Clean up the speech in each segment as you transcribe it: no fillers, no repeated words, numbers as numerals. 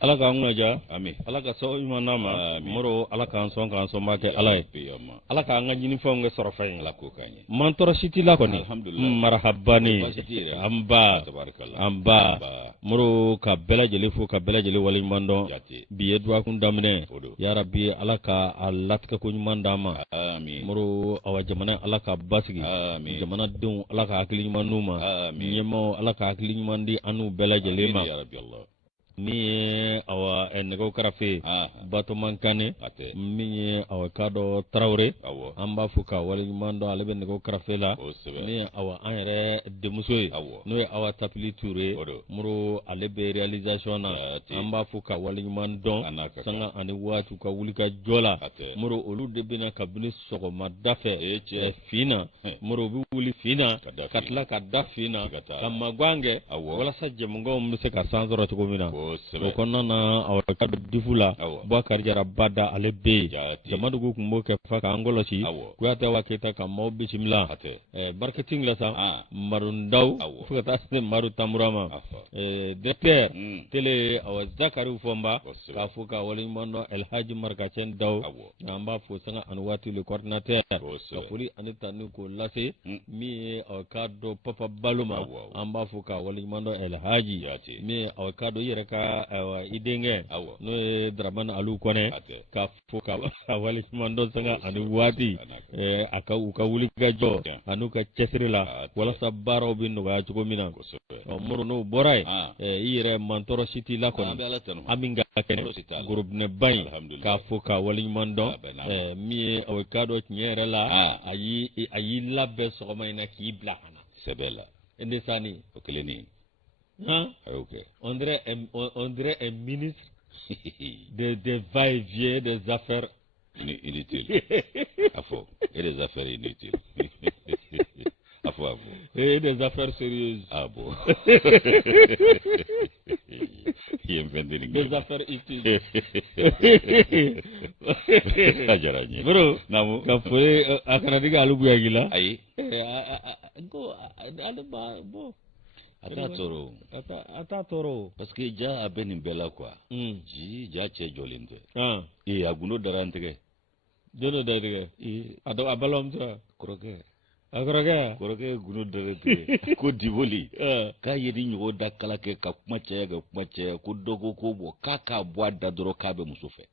ala ka ngaja ami ala ka so imanama moro ala ka son kan so make ala ala ka ngajini fo nge soro fay ala ko kanye mantoro siti la ko ni alhamdulillah marhabani amba moro ka bela jeli fo ka bela jeli wali mando biye dwa kun damne ya rabbi ala ka alatka ko mandama amin moro awa jamana ala ka basigi amin jamana dun ala ka akili manuma nyemo ala ka akili mandi anu bela jeli ma ya rabbi allah ni awa nego karafe bato mankane mi awa kado traure amba fuka wali mando alebe nego karafe la ni awa anre de musoy no awa tapli touré muro alebe realisation na amba fuka wali mando sanga ani watu ka wulika jola muro olu de bina kabini soko madafe fina muro bi wuli fina katla ka dafina kama gwange wala sajje mungo mse ka sanzoro tukumina o konnana awakado difula Bakar Jara bada alebe zamadu go kumbo ke faka angolosi kuyata waketa ka mo bismillah marketing la sa marundaw fuka tasne maru tamurama docteur tele aw zakaru fomba ka fuka wali mono El Haji Markachen daw amba fo sanga an wati le coordinateur ka fuli anita ni ko lase mi awakado papa baluma amba fuka wali mono El Haji mi awakado yereka idenge no Draman alu kone ka foka wali mando sanga anu wati aka wuli gajo anu ka chesrila wala sabaro bin no ga chugomina muru no boray ire mantoro city la kono aminga kene groupe ne bay ka foka wali mando mi awkado nyere la ayi labbe so mayna ki blahana sebela ndesani okeleni okay. On dirait un ministre des va-et-vient des affaires inutiles. Afo. Et des affaires inutiles. Afo. Et des affaires sérieuses. Ah bon. Des affaires utiles. Ajaranya. Bro, namu. Kapole akan adiga alubu ya gila. Ayi. Go alba bo. Ata toro parce que ja abeni bela quoi ji ja che jolinde aguno darantege jono darantege ado abalom sa koroge guno darantege ko divoli ka yedi nyogo dakala ke ka kuma che ko dogo ko bo kaka boada doro kabe musofe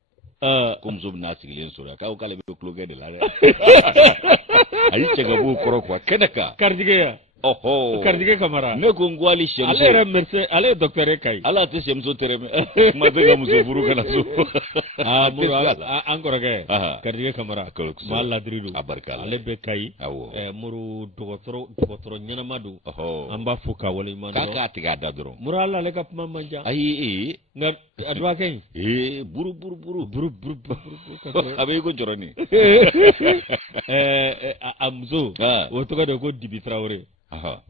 ko muso na sigilen sura ka kala be kloge de la ayi chega bu korokwa kenaka kardige ya oho kardige kamara ne ko ngwali shemso ale remercier ale docteur kay ala te shemso tereme madega muso furu kana so muru encore ke kardige kamara malla dridu abarkala ale be kay muru dogotoro nyana madu amba fuka wala mando kaka tiga dadro muru ala le kap manja ayi nga adwa kay buru abe ko joroni amzo wotoka de ko dibi traoré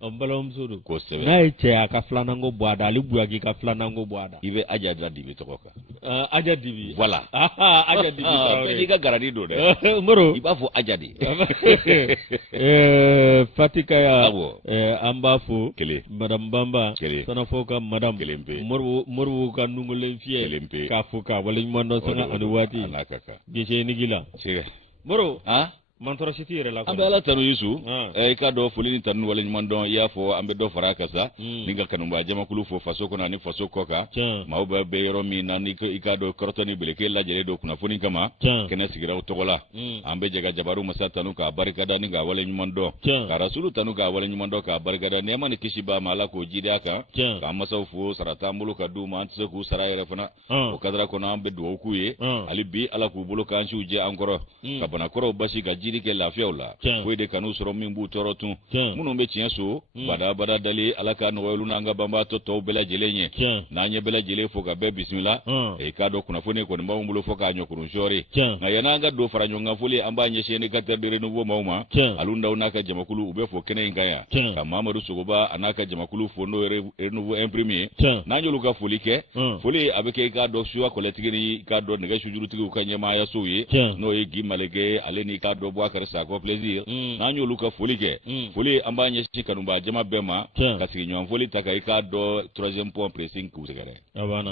ombalom sudu ko sebe na eche aka flanango boada ali buagi ka flanango boada ibe aja dra dibi tokoka aja dibi voilà aja dibi traoré ni ga garani do de moro iba fo aja di fatika ya amba fo kele madam bamba sana foka madam morwo ka nungole fie ka foka wala mondo sana anu wati anakaka gese ni gila moro mantoro siti yere la ko ambe ala tanu yusu ka do fulini tanu wala nyumandon ya fo ambe do faraka sa ninga kanumba jama kulu fo faso ko nani faso koka mawba be yoro mi nani ka do kortoni beleke la jere do kuna funi kama kene sigira utogola ambe jaga jabaru masa tanu ka barikada ninga wala nyumando ka rasulu tanu ka wala nyumando ka barikada ne man kishiba mala ko jide aka ka masa fo sarata mulu ka du man tse ku sarayere fana o kadra ko na ambe do kuye ali bi ala ku bulu kan shuje ankoro ka bana koro bashi ga ke lafiya la ko de kanu soro min bu torotu munun be tiyan so bada dali alaka no welu nanga bamba to bela jelenye na nye bela jele fo ga be bismillah ka do kuna fone ko mbawu mbulo fo ka nyokurun shori na yana nga do fara nyonga fuli amba nye shene ka terdere no bo mauma alunda unaka jamakulu ube fo kene ngaya ka mamadu sugoba anaka jamakulu fo no renouveau imprimé na nyolu ka fuli ke fuli abeke ka do shuwa ko letigeni ka do nega shujuru tigu ka nyema ya soye no e gimalege aleni ka do Boubacar Sakho plaisir n'an y'olu ka foli kɛ foli an b'a ɲɛsin kanubaa jama bɛɛ ma ka sigiɲɔgɔn foli ta ka i k'a dɔn 3e point pressing k'u sɛgɛrɛ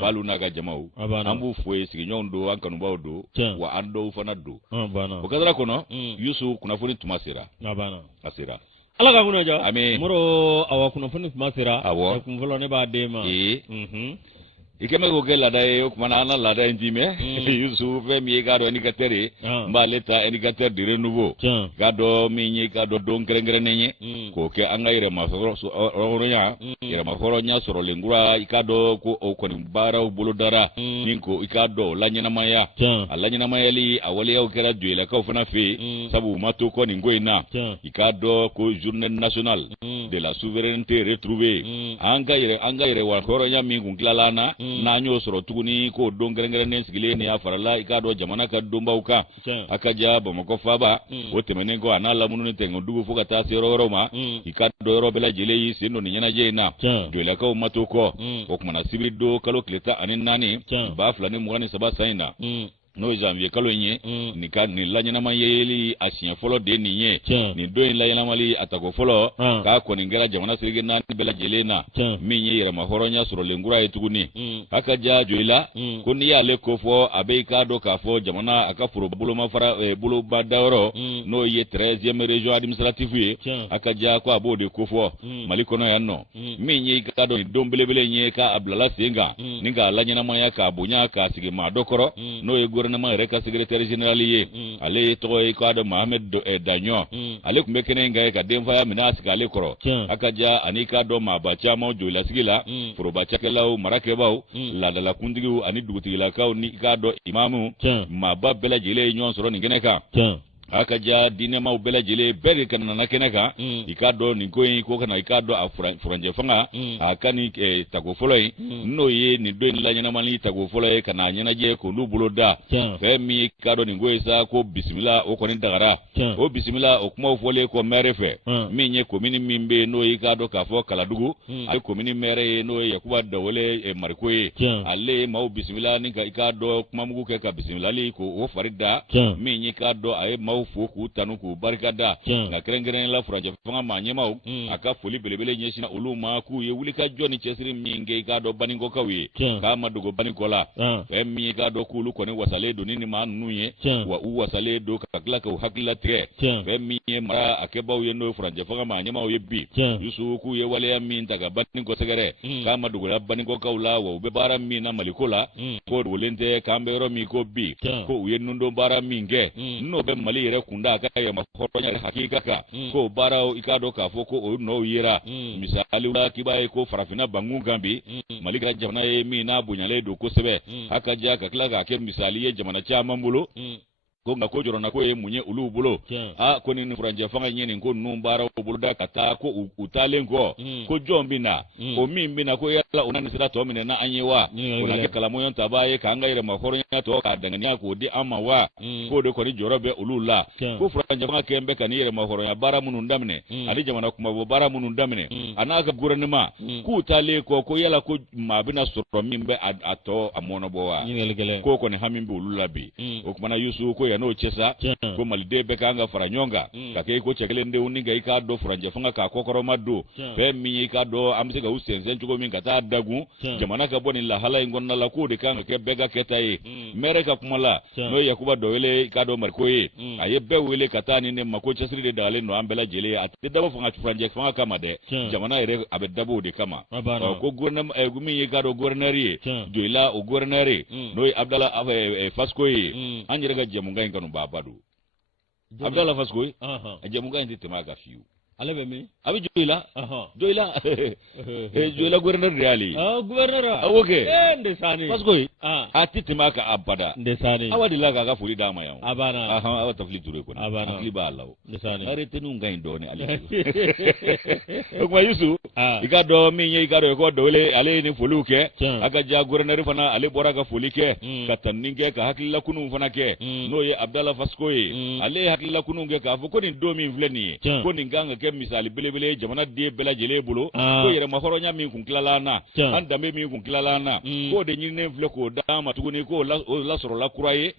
b'alu n'a ka jamaw an b'u fo ye sigiɲɔgɔnw don an kanubaw don wa an dɔw fana don o kadara kɔnɔ Yusu kunnafoni tuma sera a sera ala ka kunnaja moro awa kunnafoni tuma sera kun fɔlɔ ne b'a den ma i kɛmɛ k'o kɛ laada ye o kumana an na laada in d'i mɛ Yusu fɛn min ye k'a dɔn indicateur ye n b'ale ta indicateur de renouveau k'a dɔn min ye k'a dɔn don kɛrɛnkɛrɛnnen ye k'o kɛ an ka yɛrɛmahɔrɔnya sɔrɔlen kura i k'a dɔn ko o kɔni baaraw bolodara min ko i k'a dɔn la ɲɛnamaya a la ɲɛnamayali a waleyaw kɛra joyilakaw fana fɛ yen sabu u ma to kɔ nin ko in na i k'a dɔn ko journée nationale de la souveraineté retrouvée an ka yɛrɛmahɔrɔnya min kun tilala an na n'an y'o sɔrɔ tuguni k'o don kɛrɛnkɛrɛnnen sigilen ni a farala i k'a dɔn jamana ka donbaw kan a ka ja Bamakɔ faaba o tɛmɛnen kɔ a n'a lamununi tɛŋɛndugu fo ka taa se yɔrɔ wɛrɛw ma i ka dɔn yɔrɔ bɛɛ lajɛlen y'i sen don nin ɲɛnajɛ in na joyilakaw ma to kɔ o kumana sibiri don kalo tile 14 2023 san in na n'o ye janvier kalo in ye nin la ɲɛnamayeli a siɲɛ fɔlɔ de nin ye nin don in la ɲɛnamali a tago fɔlɔ k'a kɔni kɛra jamana seleke 4 bɛɛ lajɛlen na min ye yɛrɛmahɔrɔnya sɔrɔlen kura ye tuguni a ka ja joyila ko n'i y'ale ko fɔ a bɛ i k'a dɔn k'a fɔ jamana a ka foro bolobadayɔrɔ n'o ye 13e région administrative ye a ka ja ko a b'o de ko fɔ Mali kɔnɔ yan nɔ min ye i k'a dɔn nin don belebele in ye k'a bilala sen kan ni k'a la ɲɛnamaya k'a bonya k'a sigi maa dɔ kɔrɔ n'o ye gouvernement yɛrɛ ka secrétaire général ye ale tɔgɔ ye k'a dɔn Mohamed Daɲɔ ale tun bɛ kɛnɛ in kan ka denfaya minɛ a sigi ale kɔrɔ a ka ja ani k'a dɔn maaba caman joyilasigi la foroba cakɛlaw marakɛbaw laadalakuntigiw ani dugutigilakaw ni k'a dɔn imamu maaba bɛɛ lajɛlen ye ɲɔgɔn sɔrɔ nin kɛnɛ kan a ka ja diinɛmaw bɛɛ lajɛlen bɛɛ de ka nana kɛnɛ kan i k'a dɔn nin ko in ko kana i k'a dɔn a furanjɛ fanga a ka nin tago fɔlɔ in n'o ye nin don in la ɲɛnamali tago fɔlɔ ye ka n'a ɲɛnajɛ k'olu bolo da fɛn min i k'a dɔn nin ko ye sa ko bisimila o kɔni dagara o bisimila o kumaw fɔlen kɔ maire fɛ min ye commune min bɛ n'o ye i k'a dɔn k'a fɔ Kaladugu ale commune maire ye n'o ye Yakuba Dawele Mariko ye ale ye maaw bisimila ni ka i k'a dɔn kumamugu kɛ ka bisimilali k'o fari da min ye i k'a dɔn a ye maaw fo k'u tanu k'u barikada nka kɛrɛnkɛrɛnnen la furanjɛ fanga maa ɲɛmaw a ka foli belebele ɲɛsin olu ma k'u ye wulikajɔ ni cɛsiri min kɛ i k'a dɔn baninkɔkaw ye k'a ma dogo baninkɔ la fɛn min i k'a dɔn k'olu kɔni wasalen don ni maa ninnu ye wa u wasalen don ka tila k'u hakilila tigɛ fɛn min ye mara a kɛbaw ye n'o ye furanjɛ fanga maa ɲɛmaw ye bi Yusu k'u ye waleya min ta ka baninkɔ sɛgɛrɛ k'a ma dogola baninkɔkaw la wa u bɛ baara min na Maliko la k'o dogolen tɛ k'an bɛ yɔrɔ min ko bi ko u ye nundon baara min kɛ n'o bɛ Mali yɛrɛ kunda a ka yɛrɛmahɔrɔnya hakika kan k'o baaraw i k'a dɔn k'a fɔ ko o nɔw yera misaliw la k'i b'a ye ko farafinna bangun kan bi Mali ka jamana ye min n'a bonyalen don kosɛbɛ a ka ja ka tila k'a kɛ misali ye jamana caman bolo ko nka ko jɔrɔna ko ye mun ye olu bolo ko ni furanjɛ fanga ɲɛ nin ko ninnu baaraw boloda ka taa ko u taalen kɔ ko jɔn bɛ na o min bɛ na ko yala o na nin sira tɔ minɛ na an ye wa o na kɛ kalamɔɲɔ ta b'a ye k'an ka yɛrɛmahɔrɔnya tɔ k'a danganiya k'o di an ma wa k'o de kɔni jɔyɔrɔ bɛ olu la ko furanjɛ fanga kɛn bɛ ka ni yɛrɛmahɔrɔnya baara minnu daminɛ ani jamana kumabɔ baara minnu daminɛ a n'a ka gouvernement k'u taalen kɔ ko yala ko maa bɛna sɔrɔ min bɛ a tɔ a mɔnɔbɔ wa k'o kɔni hami bɛ olu la bi o kumana Yusu ko n'o cɛ sa ko maliden bɛɛ k'an ka fara ɲɔgɔn kan ka kɛ ko cɛ kelen denw ni ka i k'a dɔn furanjɛ fanga k'a kɔkɔrɔma don fɛn min ye i k'a dɔn an bɛ se ka u sɛnsɛn cogo min ka taa dagun jamana ka bɔ nin lahala in kɔnɔna la k'o de kan ka kɛ bɛɛ ka kɛta ye maire ka kuma la n'o ye Yakuba Dawele i k'a dɔn Mariko ye a ye bɛɛ wele ka taa ni ne ma ko cɛsiri de dagalen don an bɛɛ lajɛlen a tɛ dabɔ furanjɛ fanga kama dɛ jamana yɛrɛ a bɛ dabɔ o de kama ko gouvernement min ye i k'a dɔn gouverneur ye joyila o gouverneur n'o ye Abdala Fasko ye an yɛrɛ ka jɛmukan in kanu baba do Abdala Fasko a jɛmukan in tɛ tɛmɛ a kan fiyewu ale bɛ min a bɛ joyila joyila gouverneur de y'ale ye gouverneur awɔ kɛ ndesani Fasko a tɛ tɛmɛ a kan abada ndesani awa delila k'a ka foli d'a ma yan a banna awa Tafili Ture kɔni hakili b'a la o ndesani arrêtez-nous ka ɲi dɔɔnin ale o kuma Yusu i ka dɔn min ye i ka dɔn ko Dawele ale ye nin foliw kɛ a ka ja gouverneur fana ale bɔra ka foli kɛ ka tanuni kɛ ka hakililakununw fana kɛ n'o ye Abdala Fasko ye ale ye hakililakununw kɛ k'a fɔ ko nin don min filɛ nin ye ko nin kan ka kɛ kɛ misali belebele jamana den bɛɛ lajɛlen bolo ko yɛrɛma hɔrɔnya min kun tilala an na an danbe min kun tilala an na k'o de ɲininen filɛ k'o d'an ma tuguni k'o lasɔrɔla kura ye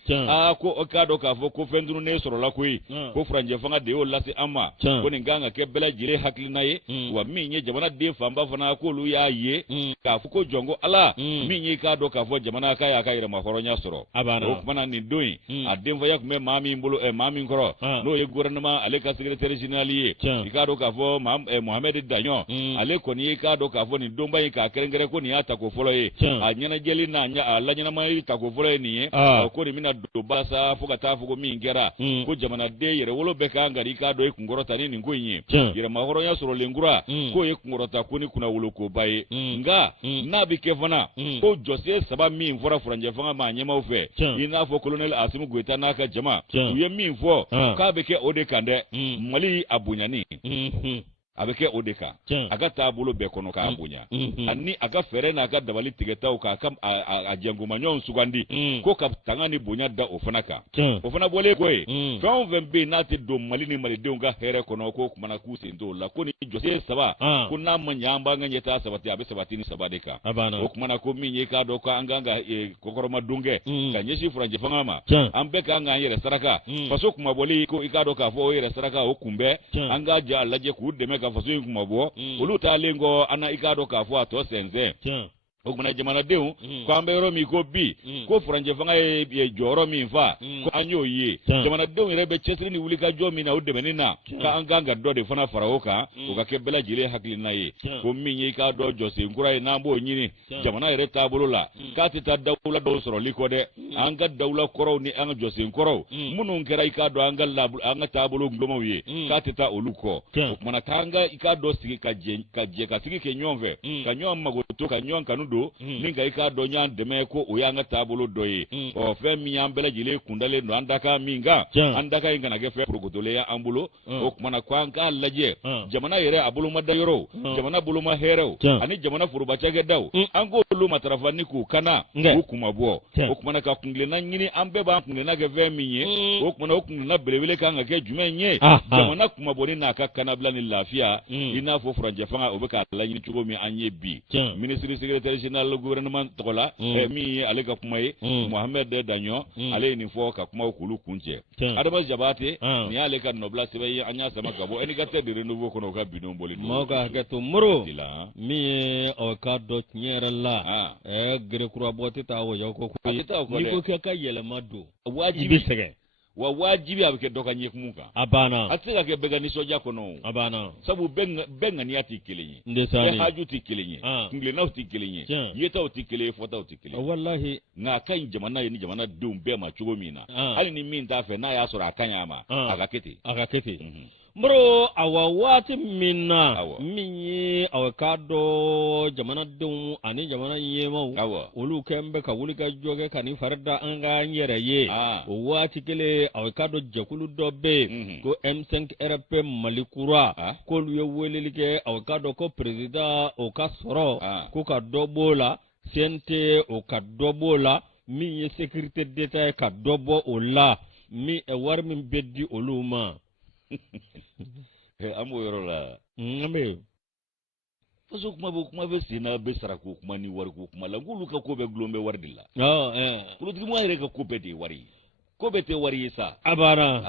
ko k'a dɔn k'a fɔ ko fɛn dununnen sɔrɔla koyi ko furanjɛ fanga de y'o lase an ma ko nin kan ka kɛ bɛɛ lajɛlen hakilina ye wa min ye jamana den fanba fana k'olu y'a ye k'a fɔ ko jɔn ko ala min ye k'a dɔn k'a fɔ jamana k'a y'a ka yɛrɛma hɔrɔnya sɔrɔ o kumana nin don in a denfaya tun bɛ maa min bolo maa min kɔrɔ n'o ye gouvernement ale ka secrétaire général ye i k'a dɔn k'a fɔ Mohamed Daɲon ale kɔni ye k'a dɔn k'a fɔ nin donba in k'a kɛrɛnkɛrɛn ko nin y'a tako fɔlɔ ye a ɲɛnajɛli n'a laɲɛnamayali tako fɔlɔ ye nin ye ko nin bɛna don basa fo ka taa fɔ ko min kɛra ko jamanaden yɛrɛwolo bɛɛ kan ka i k'a dɔn i kunkɔrɔta ni nin ko in ye yɛrɛma hɔrɔnya sɔrɔlen kura k'o ye kunkɔrɔta ko ni kunnawolokoba ye nka n'a bɛ kɛ fana ko jɔsen 3 min fɔra furanjɛ fanga ma ɲɛmaw fɛ i n'a fɔ colonel Asimu Goyita n'a ka jama u ye min fɔ k'a bɛ kɛ o de kan dɛ Mali a bonyani a bɛ kɛ o de kan a ka taabolo bɛɛ kɔnɔ k'a bonya ani a ka fɛɛrɛ n'a ka dabali tigɛtaw k'a ka a jɛngomaɲɔgɔnw sugandi ko ka tanga ni bonya da o fana kan o fana bɔlen ko ye fɛn o fɛn bɛ yen n'a tɛ don Mali ni malidenw ka hɛrɛ kɔnɔ ko kumana k'u sen t'o la ko ni jɔsen 3 ko n'a ma ɲɛ an b'an ka ɲɛtaa sabati a bɛ sabati ni 3 de kan o kumana ko min ye k'a dɔn ko an kan ka kɔkɔrɔmadon kɛ ka ɲɛsin furanjɛ fanga ma an bɛɛ kan k'an yɛrɛ saraka faso kumabɔli ko i k'a dɔn k'a fɔ o yɛrɛ saraka o kunbɛn an k'a ja lajɛ k'u dɛmɛ ka faso in kuma bɔ olu taalen kɔ an i k'a dɔn k'a fɔ a tɔ sɛnsɛn o kumana jamanadenw ko an bɛ yɔrɔ min ko bi ko furanjɛ fanga ye jɔyɔrɔ min fa ko an y'o ye jamanadenw yɛrɛ bɛ cɛsiri ni wulikajɔ min na o dɛmɛni na k'an kan ka dɔ de fana fara o kan o ka kɛ bɛɛ lajɛlen hakilina ye ko min ye i k'a dɔn jɔsen kura ye n'an b'o ɲini jamana yɛrɛ taabolo la k'a tɛ taa dawula dɔw sɔrɔli kɔ dɛ an ka dawula kɔrɔw ni an ka jɔsen kɔrɔw minnu kɛra i k'a dɔn an ka taabolo gulɔmaw ye k'a tɛ taa olu kɔ o kumana k'an ka i k'a dɔn sigi ka jɛ ka sigi kɛ ɲɔgɔn fɛ ka ɲɔgɔn mago to ka ɲɔgɔn kanu don ni ka i k'a dɔn y'an dɛmɛ ko o y'an ka taabolo dɔ ye fɛn min y'an bɛɛ lajɛlen kundalen don an daka min kan an daka in kana kɛ fɛn porokotolen ye an bolo o kumana ko an k'a lajɛ jamana yɛrɛ a bolomada yɔrɔw jamana boloma hɛrɛw ani jamana forobacakɛdaw an k'olu matarafa ni k'u kana k'u kuma bɔ o kumana ka kungilenna ɲini an bɛɛ b'an kungilenna kɛ fɛn min ye o kumana o kungilenna belebele kan ka kɛ jumɛn ye jamana kumabɔni n'a ka kanabila ni lafiya i n'a fɔ furanjɛ fanga o bɛ k'a laɲini cogo min an ye bi ministre secrétaire général gouvernement tɔgɔ la min ye ale ka kuma ye Mohamed Daɲon ale ye nin fɔ ka kumaw k'olu kun cɛ Adama Jabate nin y'ale ka nɔbila sɛbɛn ye an y'a sama ka bɔ éducateur de renouveau kɔnɔ o ka bidon boli maaw ka hakɛ to Moro min ye o ka dɔ tiɲɛ yɛrɛ la gerekurabɔ tɛ taa wajaw ko n'i ko k'i ka yɛlɛma don i bɛ sɛgɛn wa wajibi a bɛ kɛ dɔ ka ɲɛkumu kan a banna a tɛ se ka kɛ bɛɛ ka nisɔndiya kɔnɔ a banna sabu bɛɛ ŋaniya tɛ kelen ye bɛɛ haju tɛ kelen ye kungilennaw tɛ kelen ye yetaw tɛ kelen ye fɔtaw tɛ kelen ye walahi nka a ka ɲi jamana ye ni jamanadenw bɛɛ ma cogo min na hali ni min t'a fɛ n'a y'a sɔrɔ a ka ɲi a ma a ka kɛ ten a ka kɛ ten Moro awa waati min na min ye aw k'a dɔn jamanadenw ani jamana ɲɛmaw olu kɛn bɛ ka wuli ka jɔ kɛ ka nin fari da an ka yɛrɛ ye o waati kelen aw k'a dɔn jɛkulu dɔ bɛ yen ko M5 RP Mali kura k'olu ye weleli kɛ aw k'a dɔn ko président o ka sɔrɔ ko ka dɔ b'o la CNT o ka dɔ b'o la min ye sécurité d'État ye ka dɔ bɔ o la min wari min bɛ di olu ma an b'o yɔrɔ la an bɛ faso kuma bɛ sen na bɛ sara ko kuma ni wari ko kuma la k'olu ka ko bɛɛ gulon bɛ wari de la politique yɛrɛ ka ko bɛɛ de ye wari ye ko bɛɛ tɛ wari ye sa a banna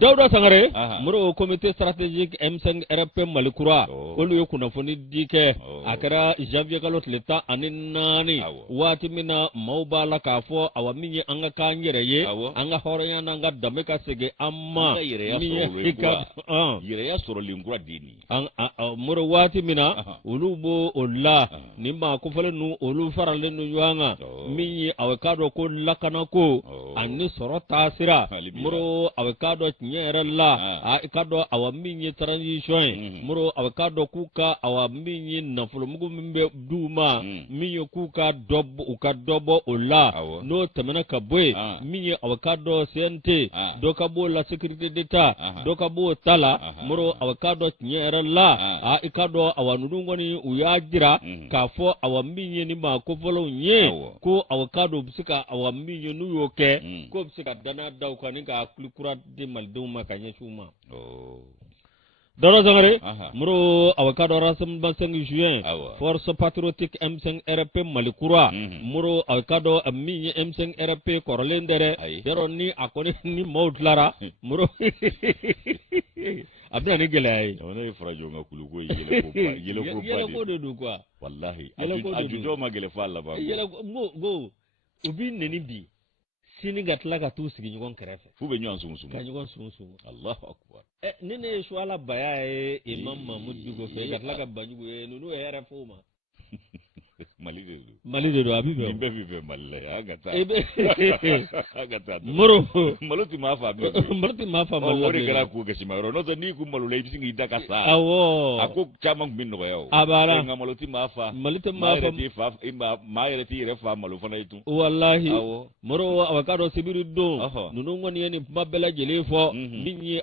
Dawuda Sangare Moro comité stratégique M5 RP Mali kura olu ye kunnafoni di kɛ a kɛra janvier kalo tile 14 waati min na maaw b'a la k'a fɔ awa min ye an ka k'an yɛrɛ ye an ka hɔrɔnya n'an ka danbe ka segin an ma yɛrɛya sɔrɔlen kura de nin Moro waati min na olu b'o o la ni maa kofɔlen ninnu olu faralen don ɲɔgɔn kan min ye aw k'a dɔn ko lakanako ani sɔrɔ taasira Moro a bɛ k'a dɔn tiɲɛ yɛrɛ la i k'a dɔn awa min ye transition ye Moro a bɛ k'a dɔn k'u ka awa min ye nafolomugu min bɛ d'u ma min ye k'u ka dɔ bɔ o la n'o tɛmɛna ka bɔ yen min ye a bɛ k'a dɔn CNT dɔ ka b'o la sécurité d'État dɔ ka b'o ta la Moro a bɛ k'a dɔn tiɲɛ yɛrɛ la i k'a dɔn awa ninnu kɔni u y'a jira k'a fɔ awa min ye ni maa kofɔlenw ye ko a bɛ k'a dɔn u bɛ se ka awa min ye n'u y'o kɛ k'o bɛ se ka danaya da u kan ni k'a kuli kura di malidenw ma ka ɲɛsin u ma Doro Zangare, Muro, Avocado Rassemblement 5 juin, Force Patriotique M5 RP Malikura, Muro, Avocado Ami M5 RP Corolendere, Deroni, Akoni, ni Mautlara, Muro. Abia ni gele on est frajo ngakulu ko yele ko de du quoi wallahi ajudo magele fa la ba yele go ubi neni bi sini gatla ka tu sigi ngon krefe fu be nyon sungu ka ngon sungu Allahu akbar nene shwala baya imam Mahmud bigo fe gatla ka banyu nunu era fuma Mali de abibe nimbe bibe malle agata agata moro maluti mafa malle ore gara ku gashi maro no to ni ku malu le bisingi daka sa awo ako chama minno ba yawo abara ngamaluti mafa ti fa imba mayre ti refa malu fana itu wallahi moro avocado sibiru do nunu ngoni yeni mabela jelefo minyi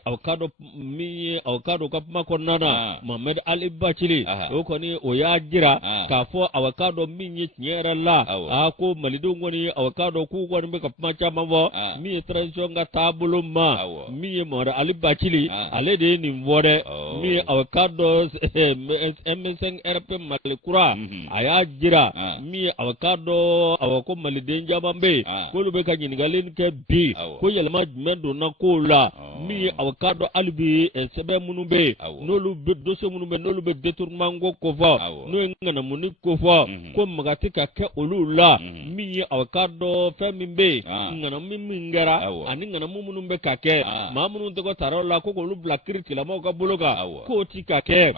avocado kapma konana Mohamed Ali Bachili o koni o ya jira ka fo avocado minyi nyera la ako malido ngoni avocado ku ngoni be kapma chama bo mi transition ga tabulu ma mi Mohamed Ali Bachili ale de ni vore mi avocado M5 RP Malikura aya jira mi avocado awako malide njabambe ko lu be ka nyingalin ke bi ko yelma mendo na ko la mi avocado albi sebe munube no lu be dose munube no lu be détournement go ko fa no ngana muni ko fa ko magatika ke olula mi avocado femimbe ngana mimingara ani ngana munube kake mamunu to ko tarola ko lu black critic la mo ka bologa ko tikake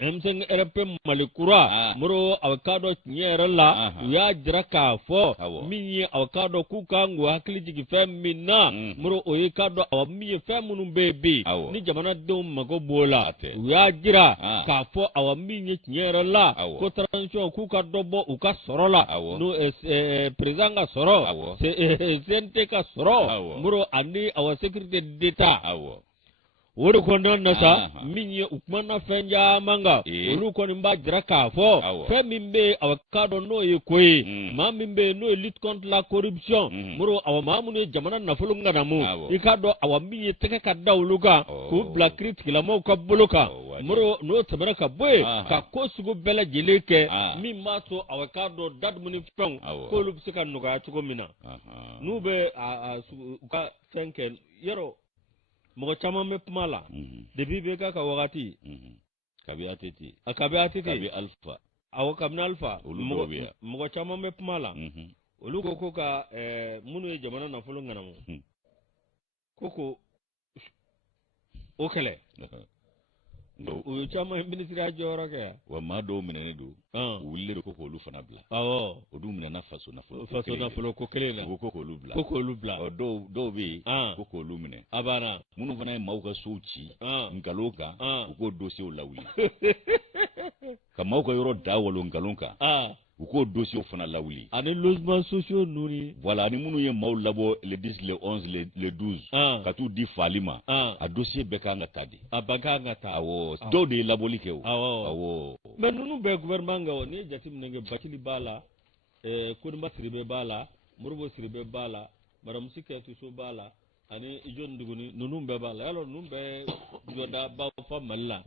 M5 RP Malikura muro avocado nyera la ya jira ka fo mi avocado ku kangu hakili jigi femina muro oyi kado awa mi femunu bebe ni jamana dum mago bola ya jira ka fo awa mi nyera la ko transition ku ka dobo u ka sorola no president ga soro sente ka soro muro ani awa security data wori ko non nasa minye ukmana fenja manga olu ko nimba jira ka fo fe mimbe avocado no ye koyi ma mimbe no lutte contre la corruption muro awa mamune jamana na fulunga namu ikado awa minye teke ka dawluga ko black critic la mo ka boloka muro no tabara ka boy ka ko sugo bela jeleke mi maso avocado dad muni fon ko lu bisika no ga tuko mina nube ka fenken yero mogo chama me pumala depuis be ka wakati kabi atiti kabi alpha awo kabna alpha mogo chama me pumala olugo ko ka munu e jamana na fulu ngana mo koko okele o chama ministry ajoro ke wa ma do minene do wulle ko ko lu fana bla o du minena faso na fulu ko kele na ko lu bla o do be ko lu mine abana munu fana mauka sochi ngaloka ko dossier o lawuli ka mauka yoro dawolo ngalonka ko dossier fana lawuli ani logements sociaux nuni voilà ani munu ye maw labo le 10 le 11 le 12 ka tu di falima a dossier be ka ngata di abaga ngata awo do de laboli ke awo men nunu be gouvernement ngawo ni jatim nenge bakili bala ko ndba siribe bala murbo siribe bala maram siketu so bala ani ijon duguni nunu be bala yalo nunu be joda ba fa malla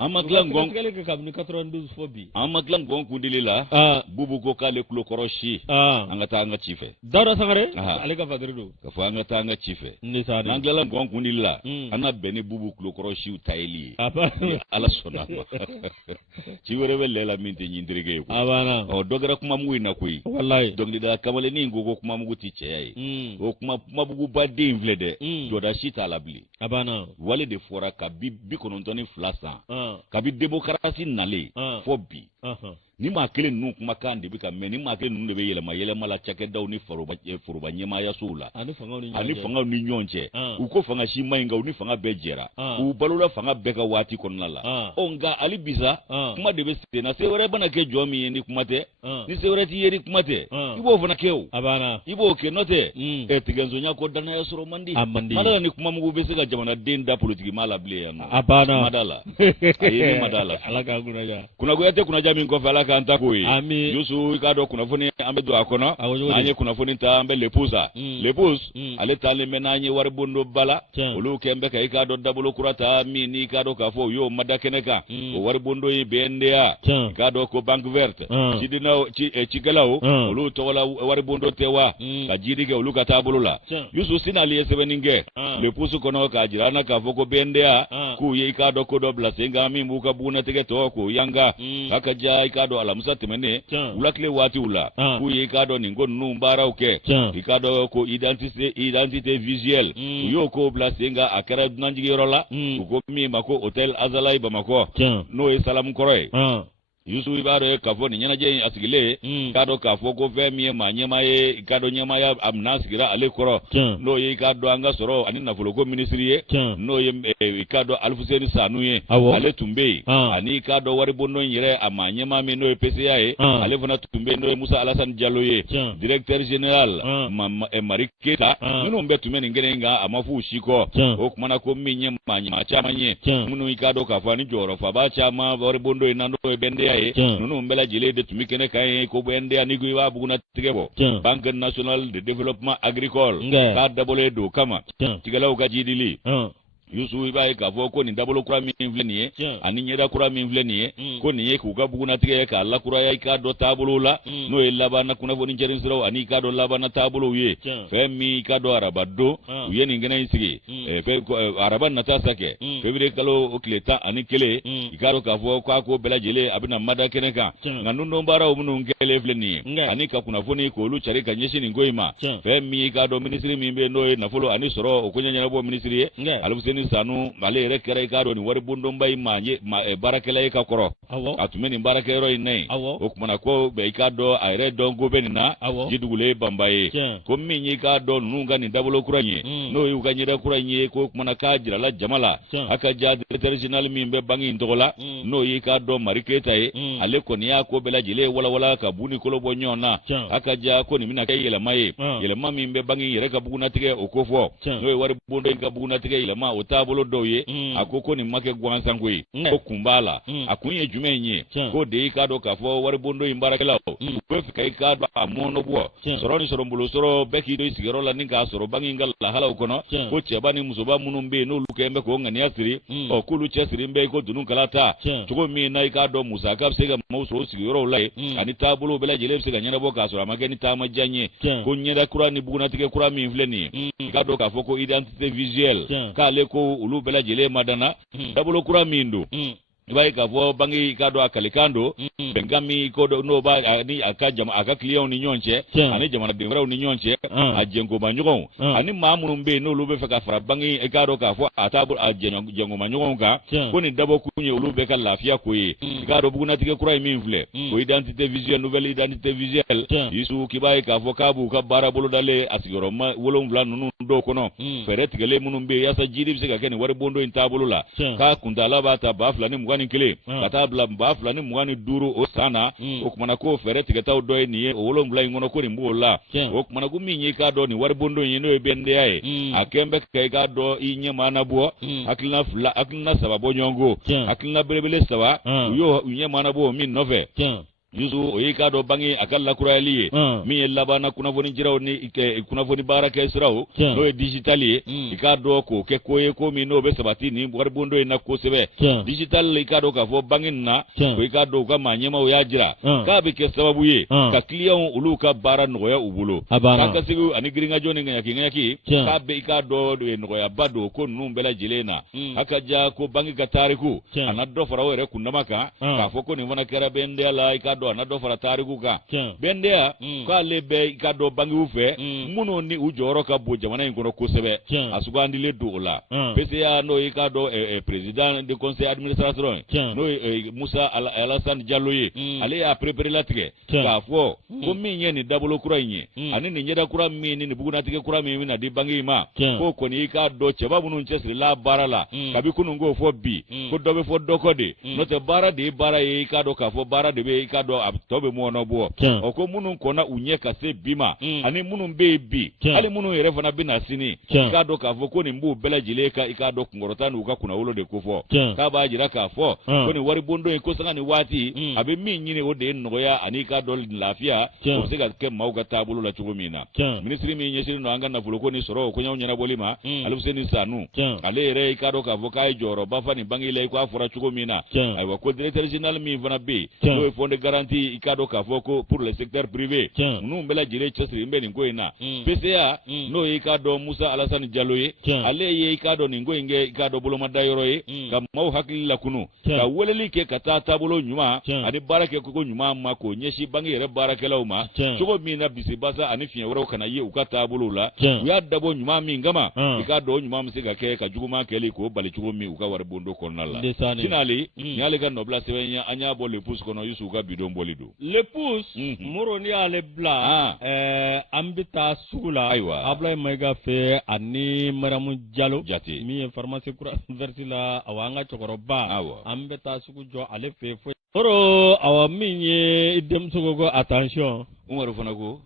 amaklan gon kele ke kabni 92 fobi amaklan gon kundile la bubu ko kale kulo koroshi angata anga chife dara sangare ale ka fadrido ka fa angata anga chife ni sana anglan gon kundile la ana beni bubu kulo koroshi utaili ala sona ci wore welle la minti nyindirige ko abana o dogara kuma mu ina koyi wallahi dogli da kamale ni ngogo kuma mu guti cheyai o kuma bugu badde invlede do da shita labli abana wale de fora ka bi konontoni flasa kabi démocratie nale fo bi ni ma kelen nu kuma kan de bi ka men ni ma kelen nu de be yelema la chake daw ni foroba nyema ya sula ani fanga ni nyonche u ko fanga shi mainga u ni fanga be jera u balula fanga be ka wati konna la onga ali biza kuma de be sena se wore bana ke jomi ni kuma te ni se wore ti yeri kuma te ibo fana kew abana ibo ke note tiganzo nya ko dana ya soro mandi madala ni kuma mu be se ka jamana den da politique mala ble ya no abana madala ayeni madala alaka kuna ja kuna go yate kuna ja jamin ko fala kan ta koyi ami yusu ka do kuna foni ambe do akono anye kuna foni ta ambe lepusa lepus ale tale menanye war bondo bala olu kembe ka ka do dabulu kurata mi ni ka do ka fo yo madakeneka o war bondo yi bendea ka do ko bank verte cidina ci galaw olu to wala war bondo tewa ka jidi ke olu ka tabulula yusu sinali yesebeninge lepusu kono ka jirana ka fo ko bendea ku ye ka do ko do blasenga mi muka buna tege to ko yanga aka ja ka do alamusa temene ulakle wati ula ku ye ka do ningo numbara uke ka do ko identité visuelle yo ko blasenga akara nanjigi rola ko mi mako hotel azalai bamako no e salam koroy yusu ibaro kafo ni nyana je asigile kado kafo ko vemie manyema ye kado nyema ya amnasigira ale koro no ye kado anga soro ani na fulo ko ministry no ye kado alfuseni sanuye ale tumbe ani kado wari bonno yire amanyema me no PCA ye ale fana tumbe no Musa Alassane Diallo ye directeur général Mariketa no mbetu meni ngerenga amafu shiko o kumana ko minye manyema chamanye munu kado kafo ani joro fa ba chama wari bondo inando bende nunu mbela jile de tumikene kay ko bende ani go wa buguna tigebo Banque nationale de développement agricole ka dabole do kama tigalaw ka jidili yusu ibaye ka fo ko ni dabolo kura mi vleniye ani nyeda kura mi vleniye ko ni ye ku ga buguna tige ka la kura ya ka do tabolo la no e labana kuna fo ni jerin siro ani ka do labana tabolo ye fe mi ka do arabado ye ni ngena isigi fe araban na tasake fe bire kalo okleta ani kele ikaro ka fo ko bela jele abina mada keneka nganu no mbara o munu ngele vleniye ani ka kuna fo ni ko lu chari ka nyeshi ni ngoima fe mi ka do ministry mi be no e na folo ani soro o kunya nyana bo ministry alubuseni sanu male rekere karo ni wari bondo mbay manye barakela ka koro atumeni barakero inai okumana ko be ikado aire dongo benina jidugule bambaye ko minyi ka do nunga ni dabolo kuranye no yuganye da kuranye ko kumana ka jira la jamala aka ja traditional mimbe bangi ndola no yika do mariketa ye ale ko niya ko bela jile wala ka buni kolo bonyona aka ja ko ni mina kay yele maye yele mami mbe bangi yere ka buguna tige okofo no wari bondo ka buguna tige yele ma tabolo doye akoko ni make gwansa ngwe ko kumbala akunye jumenye ko de ka do ka fo wari bondo imbarakela ko fika ka do amono bo soroni sorombulo soro beki do isigero la ninga soro bangi ngal la hala ukono ko chebani musoba munumbe no lukembe ko ngani asiri o kulu chesiri mbe ko dunun kalata tuko mi na ka do musaka sega mauso sigero la ani tabolo bela jele sega nyana bo ka soro mageni tama janye ko nyeda kurani buguna tike kurami infleni ka do ka fo ko identité visuelle ka le ko ulu bela jele madana dabolo kura mindu ibai ka vo bangi ka do akalikando bengami ko do no ba ani akajama akakliyo ni nyonche ani jamana bengara ni nyonche ajengo manyogo ani mamunu mbe no lube feka fara bangi ka do ka fo atabu ajengo manyogo ka ko ni dabo kunye lube ka lafia ko yi ka do buguna tike kura mi mfle ko identité visuelle nouvelle identité visuelle yisu kibai ka vo kabu ka bara bolo dale asigoro ma wolon vla nunu do kono feret gele munu mbe yasa jidi bisega keni wari bondo intabulu la ka kundala bata bafla ni mugani kile katabla bafla ni mugani duru o sana okumana ko feret geta do ni wolon vla ngono ko ni mbola okumana guminyi ka do ni wari bondo yeno ebende yae akembe ka do inye mana bo akilna fla akilna sababo nyongo akilna berebele sawa yo inye mana bo min nove yusu oyika do bangi akalla kuraliye mi labana kuna foni jiraw ni kuna foni baraka israw no e digitali ikado ko ke koye ko mi no be sabati ni war bondo na ko sebe digital ikado ka fo bangin na ko ikado ka manyema o yajira ka be ke sababu ye ka client uluka bara no ya ubulo ka sigu ani gringa joni ngaki ka be ikado do no ya bado ko numbela jilena akaja ko bangi ka tariku anado farawere kunamaka ka fo ko ni wana kera bende ala ikado anado fara tariku ka bendea ka lebe ka do bangi ufe muno ni ujoro ka bo jamana ngono kusebe asugandi le dola PCA no ka do président de conseil administration no Musa Alassane Diallo ye ale a préparer la tige ka fo ko minye ni dabolo kuranye ani ni nyeda kura mini ni buguna tige kura mini na di bangi ma ko ni ka do cheba bunu chesri la barala kabi kunu ngo fo bi ko dobe fo dokode no te bara de bara ye ka do ka fo bara de be ka do tobe mo no bo o ko munun kona unye ka se bima ani munun be bi ali munun yere fana bina sini ka do ka fo ko ni mbu bela jile ka ika do ngorota nu ka kuna wolo de ko fo ka ba jira ka fo ko ni wari bondo ko sanga ni wati abi mi nyine o de noya ani ka do lafiya ko se ga ke mauga tabulu la chugumina ministry mi nyesiri no anga na fulo ko ni soro ko nyanya bolima alu seni sanu ale re ika do ka fo ka joro ba fani bangile ko afura chugumina ay wa ko directeur général mi fana be do fond de garantie ika do ka fo ko pour le secteur privé nu mbela jile chesri mbe ni ko ina PCA no ika do Musa Alassane Diallo ye ale ye ika do ningo inge ika do bolo madayoro ye ka mau hakili la kunu ka weleli ke kata tabulo nyuma ani barake ko nyuma ma ko nyeshi bangi re barake la uma chogo mina bisi basa ani fiye woro kana ye uka tabulo la ya dabo nyuma mi ngama ika do nyuma msiga ke ka juguma keli ko bali chugo mi uka war bondo konala finally nyale ka nobla sewenya anya bo le pousse kono yusu ka bidon bolido le pousse moro ni ale bla ambita sugula abla mega fe ani maramu jalo jati mi pharmacie kura versila awanga chokoroba ambeta sugu jo ale fe fo oro awa minye dem sugu go attention umaru fana ko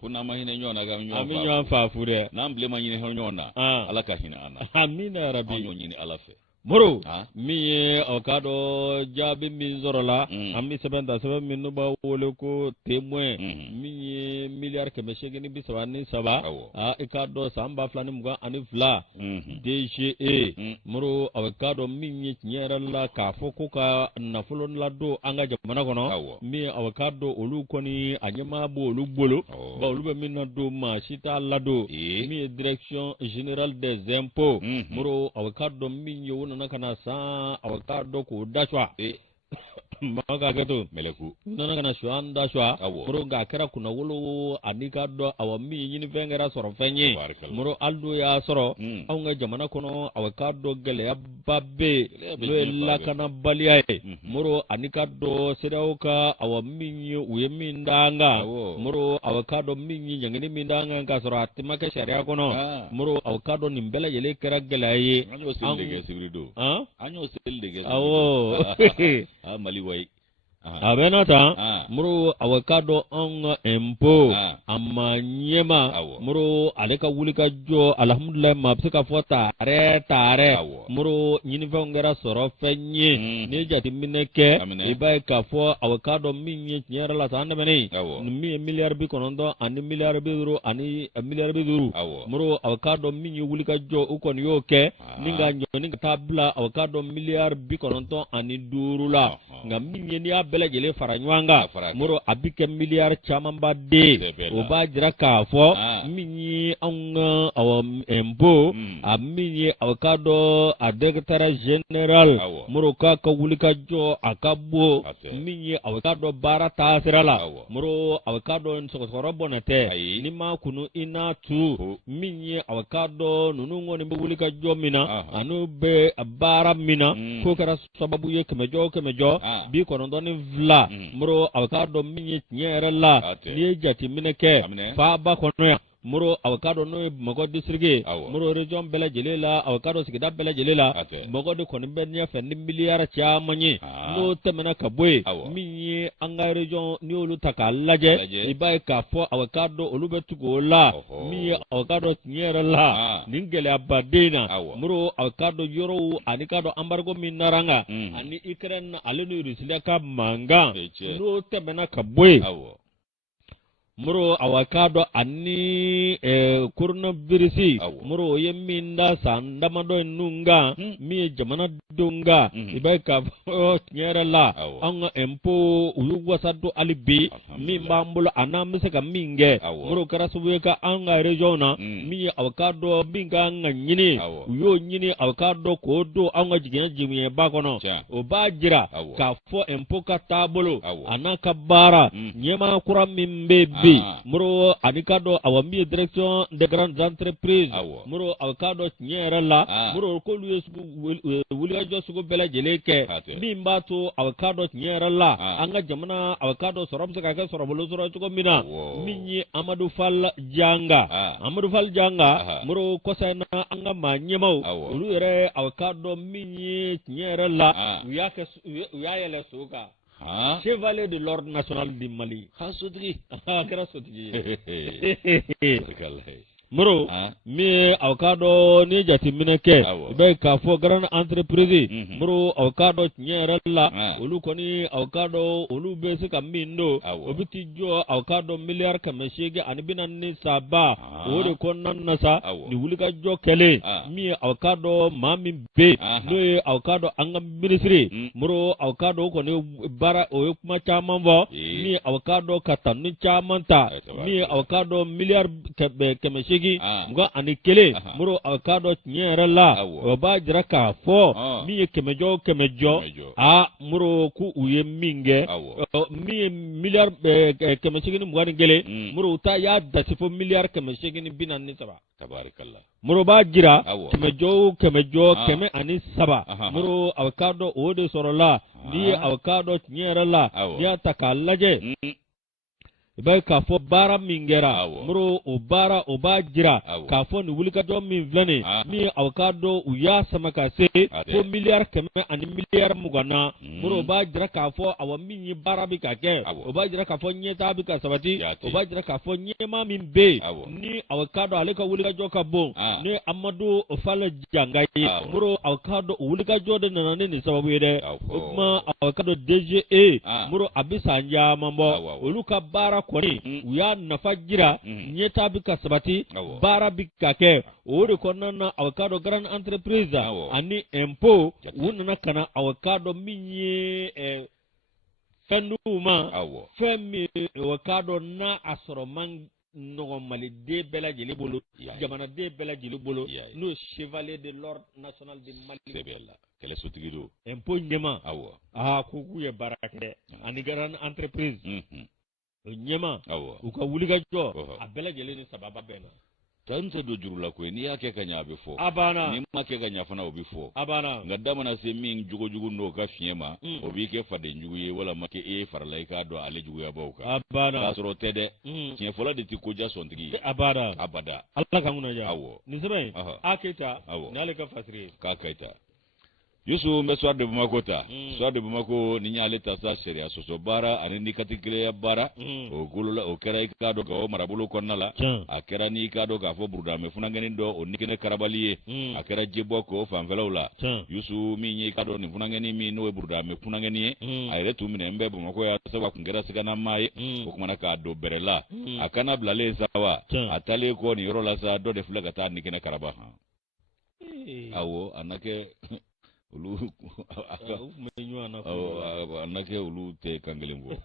kuna mahine nyona ga nyona ami nyona fa fude na amble mahine nyona ala ka hina ana amina rabbi nyoni ala fe moro mi okado jabi min zorola ammi sebenda sebe min no ba wole ko témoin mi milliard ke meshege ni bisaba ni saba ikado samba flani muga ani fla DGE moro okado mi nyera la ka foko ka na fulon la do anga jamana kono mi okado olu koni anyama bo olu bolo ba olu be min do ma shita lado mi direction générale des impôts moro okado mi na kana sa awakado ko dashwa maga gato meleku nana kana shwanda shwa muro ga kera kuna wolo anika do awami nyini vengera soro fenye muro aldo ya soro awnga jamana kono awakado gele ya babbe lo la kana baliya muro anika do sedauka awami nyi uyemi ndanga muro awakado minyi nyangini mindanga ka soro atimaka sharia kono muro awakado nimbele yele kera gele anyo selde awo mali wai abenata muro awakado on empo amanyema muro aleka wulika jo alhamdulillah mabsika fota tare muro nyinifa ngara soro fenye ne jati mineke ibai ka fo awakado minye nyera la sanda meni mi milliard bi konondo ani milliard bi duru ani milliard bi duru muro awakado minye wulika jo ukon yoke ninga nyoni tabla awakado milliard bi konondo ani duru la ngam minye ni bela jele faranywanga muro abike milliard chamamba de oba jira ka fo minyi anga awam embo aminyi awakado adekatara general muro ka wulika jo akabo minyi awakado bara tasirala muro awakado nsokoro bonate ni makunu ina tu minyi awakado nunungo ni wulika jo mina anu be bara mina ko kara sababu ye kemejo bi konondo ni vla muro awakado minyi nyere la ni jati mineke fa ba kono ya muro awakado no mogo district muro region bela jelela awakado sigida bela jelela mogo de kono benya fendi milliard cha manyi no temena kabwe minyi anga region ni olu takalaje ibai ka fo awakado olubetugo la mi awakado nyere la ningele abadina muro awakado yoro anikado ambargo minaranga ani ikren alenu risileka manga no temena kabwe muro awakado ani kurna birisi muro yeminda sandamado nunga mi jamana dunga ibaika nyera la anga empo uyuwasado alibi mi mbambulo anamise ka minge muro karasuweka anga regiona mi awakado binga nganyini uyo nyini awakado kodo anga jigena jimiye bakono obajira ka fo empo ka tabolo anaka bara nyema kura mimbebi muro anikado awami direction de grandes entreprises muro awakado nyera la muro ko wuliga josugo bela jeleke mimbato awakado nyera la anga jamana awakado sorobse ka sorobolo soro ko mina minyi Amadou Fall janga muro kosana anga manyemau ulure awakado minyi nyera la uyayele suka chevalier de l'ordre national du Mali. Sotigi. Kɛra sotigi ye. Moro mi awkado ni jateminɛ kɛ i bɛ k'a fɔ grande entreprise moro awkado tiɲɛ yɛrɛ la olu kɔni awkado olu bɛ se ka min don o bɛ t'i jɔ awkado miliyari 840 saba o de kɔnɔna na sa ni wulikajɔ kɛlen min ye awkado maa min bɛ n'o ye awkado an ka minisiri moro awkado o kɔni baara o ye kuma caman fɔ min ye awkado ka tanu caman ta min ye awkado miliyari 800 nga ani kele muro awkado tiɲɛ yɛrɛ la o b'a jira k'a fɔ min ye kɛmɛjɔ muro ku u ye min kɛ min ye miliyari 821 muro u ta y'a dasi fo miliyari 843 tabarikalla muro b'a jira kɛmɛjɔ 103 muro awkado o de sɔrɔla n'i ye awkado tiɲɛ yɛrɛ la n'i y'a ta k'a lajɛ i b'a ye k'a fɔ baara min kɛra muro o baara o b'a jira k'a fɔ ni wulikajɔ min filɛ nin min ye awkado u y'a sama ka se fo miliyari 100 ani miliyari 20 muro o b'a jira k'a fɔ awa min ye baara bɛ ka kɛ o b'a jira k'a fɔ ɲɛtaa bɛ ka sabati o b'a jira k'a fɔ ɲɛmaa min bɛ yen ni awkado ale ka wulikajɔ ka bon ni Amadu Fale Janga ye muro awkado o wulikajɔ de nana ni nin sababu ye dɛ o kuma awkado DGE muro a bɛ san caman bɔ olu ka baara kɔni u y'a nafa jira ɲɛtaa bɛ ka sabati baara bɛ ka kɛ o de kɔnɔna na awkado grande entreprise ani impôt u nana ka na awkado min ye fɛn d'u ma fɛn min awkado n'a a sɔrɔ man nɔgɔ maliden bɛɛ lajɛlen bolo jamanaden bɛɛ lajɛlen bolo n'o chevalier de l'ordre national de Mali kɛlɛ sotigi do impôt ɲɛma ko k'u ye baara kɛ ani grande entreprise o ɲɛma u ka wulikajɔ a bɛɛ lajɛlen ni sababa bɛɛ na tan tɛ don juru la koyi n'i y'a kɛ ka ɲɛ a bɛ fɔ n'i ma kɛ ka ɲɛ fana o bɛ fɔ nka da mana se min jogojugu n'o ka fiɲɛ ma o b'i kɛ fadenjugu ye walama k'e ye farala i k'a dɔn ale juguyabaw kan k'a sɔrɔ o tɛ dɛ tiɲɛ fɔlɔ de tɛ koja sɔntigi ye abada ala ka kunnaja nin sɛbɛn in a Keyita n'ale ka fasiri ye k'a Keyita Yusu n bɛ Soir de Bamako ta Soir de Bamako ni y'ale ta sa sariya sɔsɔ baara ani ni katigɛlɛya baara o kɛra i k'a dɔn Gawo marabolo kɔnɔna la a kɛra n'i k'a dɔn k'a fɔ burudamɛ funankɛnin dɔ o nikɛnɛ karabali ye a kɛra jibɔ k'o fanfɛlaw la Yusu min ye i k'a dɔn nin funankɛnin min n'o ye burudamɛ funankɛnin ye a yɛrɛ tun minɛ n bɛ Bamako ya sabu a kun kɛra siganama ye o kumana k'a don bɛrɛ la a kana bilalen sa wa a taalen kɔ nin yɔrɔ la sa dɔ de filɛ ka taa nikɛnɛ karaba awɔ a na kɛ olu anake olu tɛ kan kelen bɔ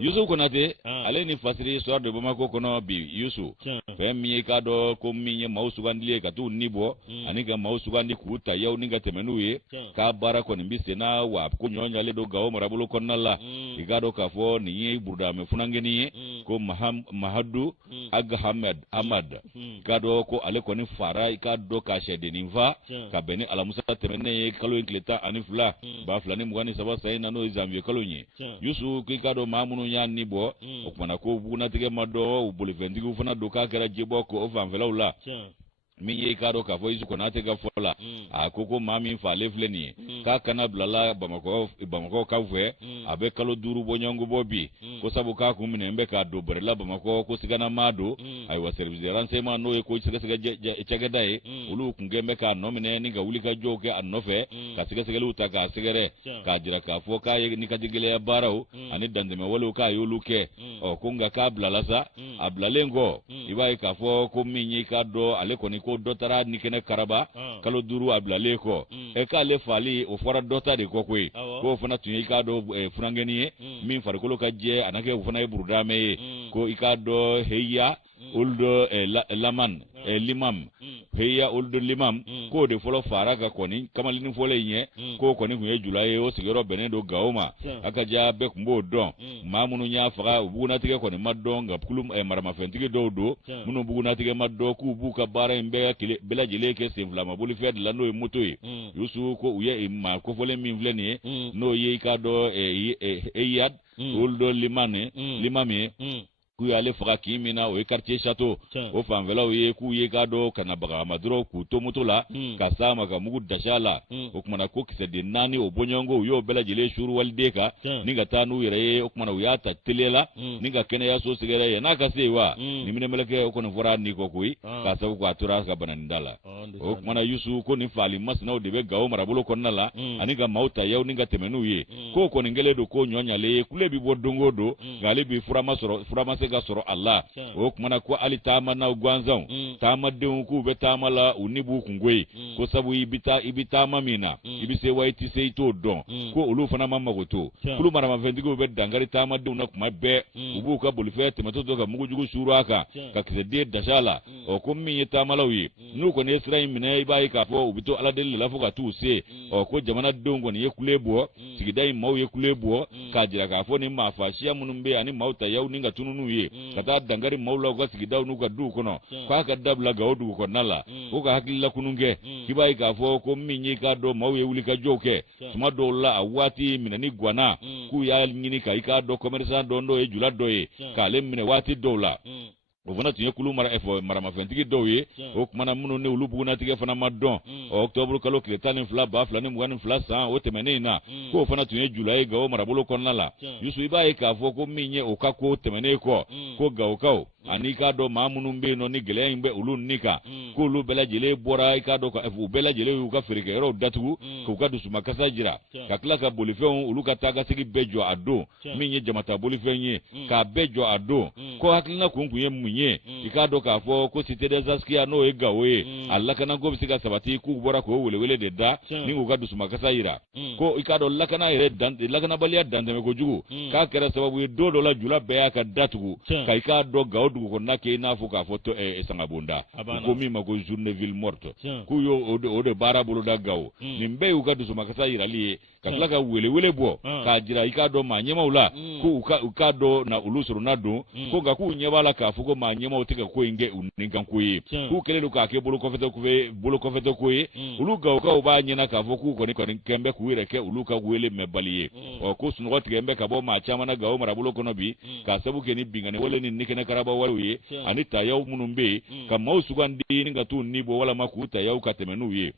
Yusu Konate ale ni fasiri Soir de Bamako kɔnɔ bi Yusu fɛn min ye k'a dɔn ko min ye maaw sugandili ye ka t'u ni bɔ ani ka maaw sugandi k'u ta yaw ni ka tɛmɛ n'u ye k'a baara kɔni bi sen na wa ko ɲɔ ɲalen don Gawo marabolo kɔnɔna la i k'a dɔn k'a fɔ nin ye burudamɛ funankɛnin ye ko Mahadu Aghamad Ahmad k'a dɔn ko ale kɔni fara i k'a dɔn ka sɛdennin fa ka bɛn ni alamusa tɛmɛ ne ye kalo in tile 12 ba 2023 sa in na n'o ye janvier kalo ye Yusu k'i ka dɔn maa minnu y'a ni bɔ o kumana ko bugunatigɛ ma dɔn u bolifɛntigiw fana don k'a kɛra jibɔ ko o fanfɛlaw la min ye i k'a dɔn k'a fɔ Yusu Konate ka fɔ la a ko maa min falen filɛ nin ye k'a kana bilala Bamakɔ kaw fɛ a bɛ kalo 5 bɔ ɲɔgɔn bɔ bi ko sabu k'a kun minɛ n bɛ k'a don bɛrɛla Bamakɔ ko siganama don ayiwa service de renseignement n'o ye ko sɛgɛsɛgɛ cakɛda ye olu kun kɛn bɛ k'a nɔ minɛ ni ka wulikajɔw kɛ a nɔfɛ ka sɛgɛsɛgɛliw ta k'a sɛgɛrɛ k'a jira k'a fɔ k'a ye ni katigɛlɛya baaraw ani dantɛmɛwalew k'a y'olu kɛ ko nka k'a bilala sa a bilalen kɔ i b'a ye k'a fɔ ko min ye k'a dɔn ale kɔni ko dɔ taara nikɛnɛ karaba kalo 5 a bilalen kɔ k'ale fali o fɔra dɔ ta de kɔ koyi k'o fana tun ye i k'a dɔn funankɛnin ye min farikolo ka jɛ a na kɛ o fana ye burudamɛ ye ko i k'a dɔn Heya Ould Limam Heya Ould Limam k'o de fɔlɔ fara ka kɔni kamalinin fɔlɔ in ye k'o kɔni kun ye jula ye o sigiyɔrɔ bɛnnen don Gawo ma a ka ja bɛɛ kun b'o dɔn maa minnu y'a faga u bugunatigɛ kɔni ma dɔn nka maramafɛntigi dɔw don minnu bugunatigɛ ma dɔn k'u b'u ka baara in bɛɛ lajɛlen kɛ senfilama bolifɛn de la n'o ye moto ye Yusu ko u ye maa kofɔlen min filɛ nin ye n'o ye i k'a dɔn Eyad Ould Limam ye ku y'ale faga k'i mina o ye quartier château o fanfɛlaw ye k'u ye k'a dɔ kana baga ma dɔrɔn k'u to moto la ka s'a ma ka mugu dasiya la o kumana ko kisɛden 4 o bɔɲɔgɔnko u y'o bɛɛ lajɛlen suru waliden kan ni ka taa n'u yɛrɛ ye o kumana u y'a ta teliya la ni ka kɛnɛyaso sɛgɛrɛ yan'a ka se yen wa ni minɛmɛlɛkɛ o kɔni fɔra ni kɔ koyi k'a sabu k'a tora ka bananinda la o kumana Yusu ko ni faali masinaw de bɛ Gawo marabolo kɔnɔna la ani ka maaw ta yaw ni ka tɛmɛ n'u ye k'o kɔni kɛlen don ko ɲɔɲalen ye kule bi bɔ don o don nka ale bi fura ma se ka sɔrɔ a la o kumana ko hali taama n'aw gansanw taamadenw k'u bɛ taama la u ni b'u kungo ye ko sabu i bi taama min na i bi se wa i tɛ se i t'o dɔn ko olu fana ma mago to kulu maramafɛntigiw bɛ dankari taamadenw na kuma bɛɛ u b'u ka bolifɛn tɛmɛtɔ to ka mugujugu suuru a kan ka kisɛden dasa la ɔ ko min ye taamalaw ye n'u kɔni ye sira in minɛ i b'a ye k'a fɔ u bi to ala deli de la fo ka t'u se ɔ ko jamanadenw kɔni ye kule bɔ sigida in maaw ye kule bɔ k'a jira k'a fɔ ni maafa siya minnu bɛ ani maaw ta yaw ni ka tunu n'u ye ka taa dankari maaw la u ka sigidaw n'u ka duw kɔnɔ k'a ka dabila Gawo dugu kɔnɔna la ko ka hakilila kunun kɛ k'i b'a ye k'a fɔ ko min ye k'a dɔn maaw ye wulikajɔw kɛ tuma dɔw la a waati minɛni guwana k'u y'a ɲini ka i k'a dɔn commerçant dɔ ye jula dɔ ye k'ale minɛ waati dɔw la o fana tun ye kulu maramafɛntigi dɔw ye o kumana minnu ni olu bugunatigɛ fana ma dɔn octobre kalo tile 12 2022 san o tɛmɛnen in na k'o fana tun ye jula ye Gawo marabolo kɔnɔna la Yusu i b'a ye k'a fɔ ko min ye o ka ko tɛmɛnen kɔ ko Gawokaw ani k'a dɔn maa minnu bɛ yen nɔ ni gɛlɛya in bɛ olu ni kan k'olu bɛɛ lajɛlen bɔra i k'a dɔn u bɛɛ lajɛlen y'u ka feerekɛyɔrɔw datugu k'u ka dusumakasa jira ka tila ka bolifɛnw olu ka taagasegi bɛɛ jɔ a don min ye jamata bolifɛn ye k'a bɛɛ jɔ a don ko hakilina kun ye mun ye i k'a dɔn k'a fɔ ko cité des Askia n'o ye Gawo ye a lakanako bɛ se ka sabati k'u bɔra k'o welewele de da ni k'u ka dusumakasa jira ko i k'a dɔn lakanabaliya dantɛmɛ kojugu k'a kɛra sababu ye don dɔ la jula bɛɛ y'a ka datugu ka i k'a dɔn Gawo dugu kɔnɔna kɛ i n'a fɔ k'a fɔ Sangabonda ko min ma ko journée ville morte k'u y'o de baara boloda Gawo nin bɛɛ y'u ka dusumakasa jirali ye ka tila ka welewele bɔ k'a jira i k'a dɔn maa ɲɛmaw la ko u k'a dɔn na olu sɔrɔna don ko nka k'u ɲɛ b'a la k'a fɔ ko maa ɲɛmaw tɛ ka ko in kɛ u ni kan ko ye k'u kɛlen don k'a kɛ bolokɔfɛtɔ ko ye olu Gawokaw b'a ɲɛna k'a fɔ k'u kɔni kɛn bɛ k'u yɛrɛ kɛ olu ka wele mɛn bali ye ko sunɔgɔ tigɛ bɛ ka bɔ maa caman na Gawo marabolo kɔnɔ bi k'a sabu kɛ ni bingani wale ni nikɛnɛ karaba walew ye ani tayaw minnu bɛ yen ka maaw sugandi ni ka t'u ni bɔ walama k'u tayaw ka tɛmɛ n'u ye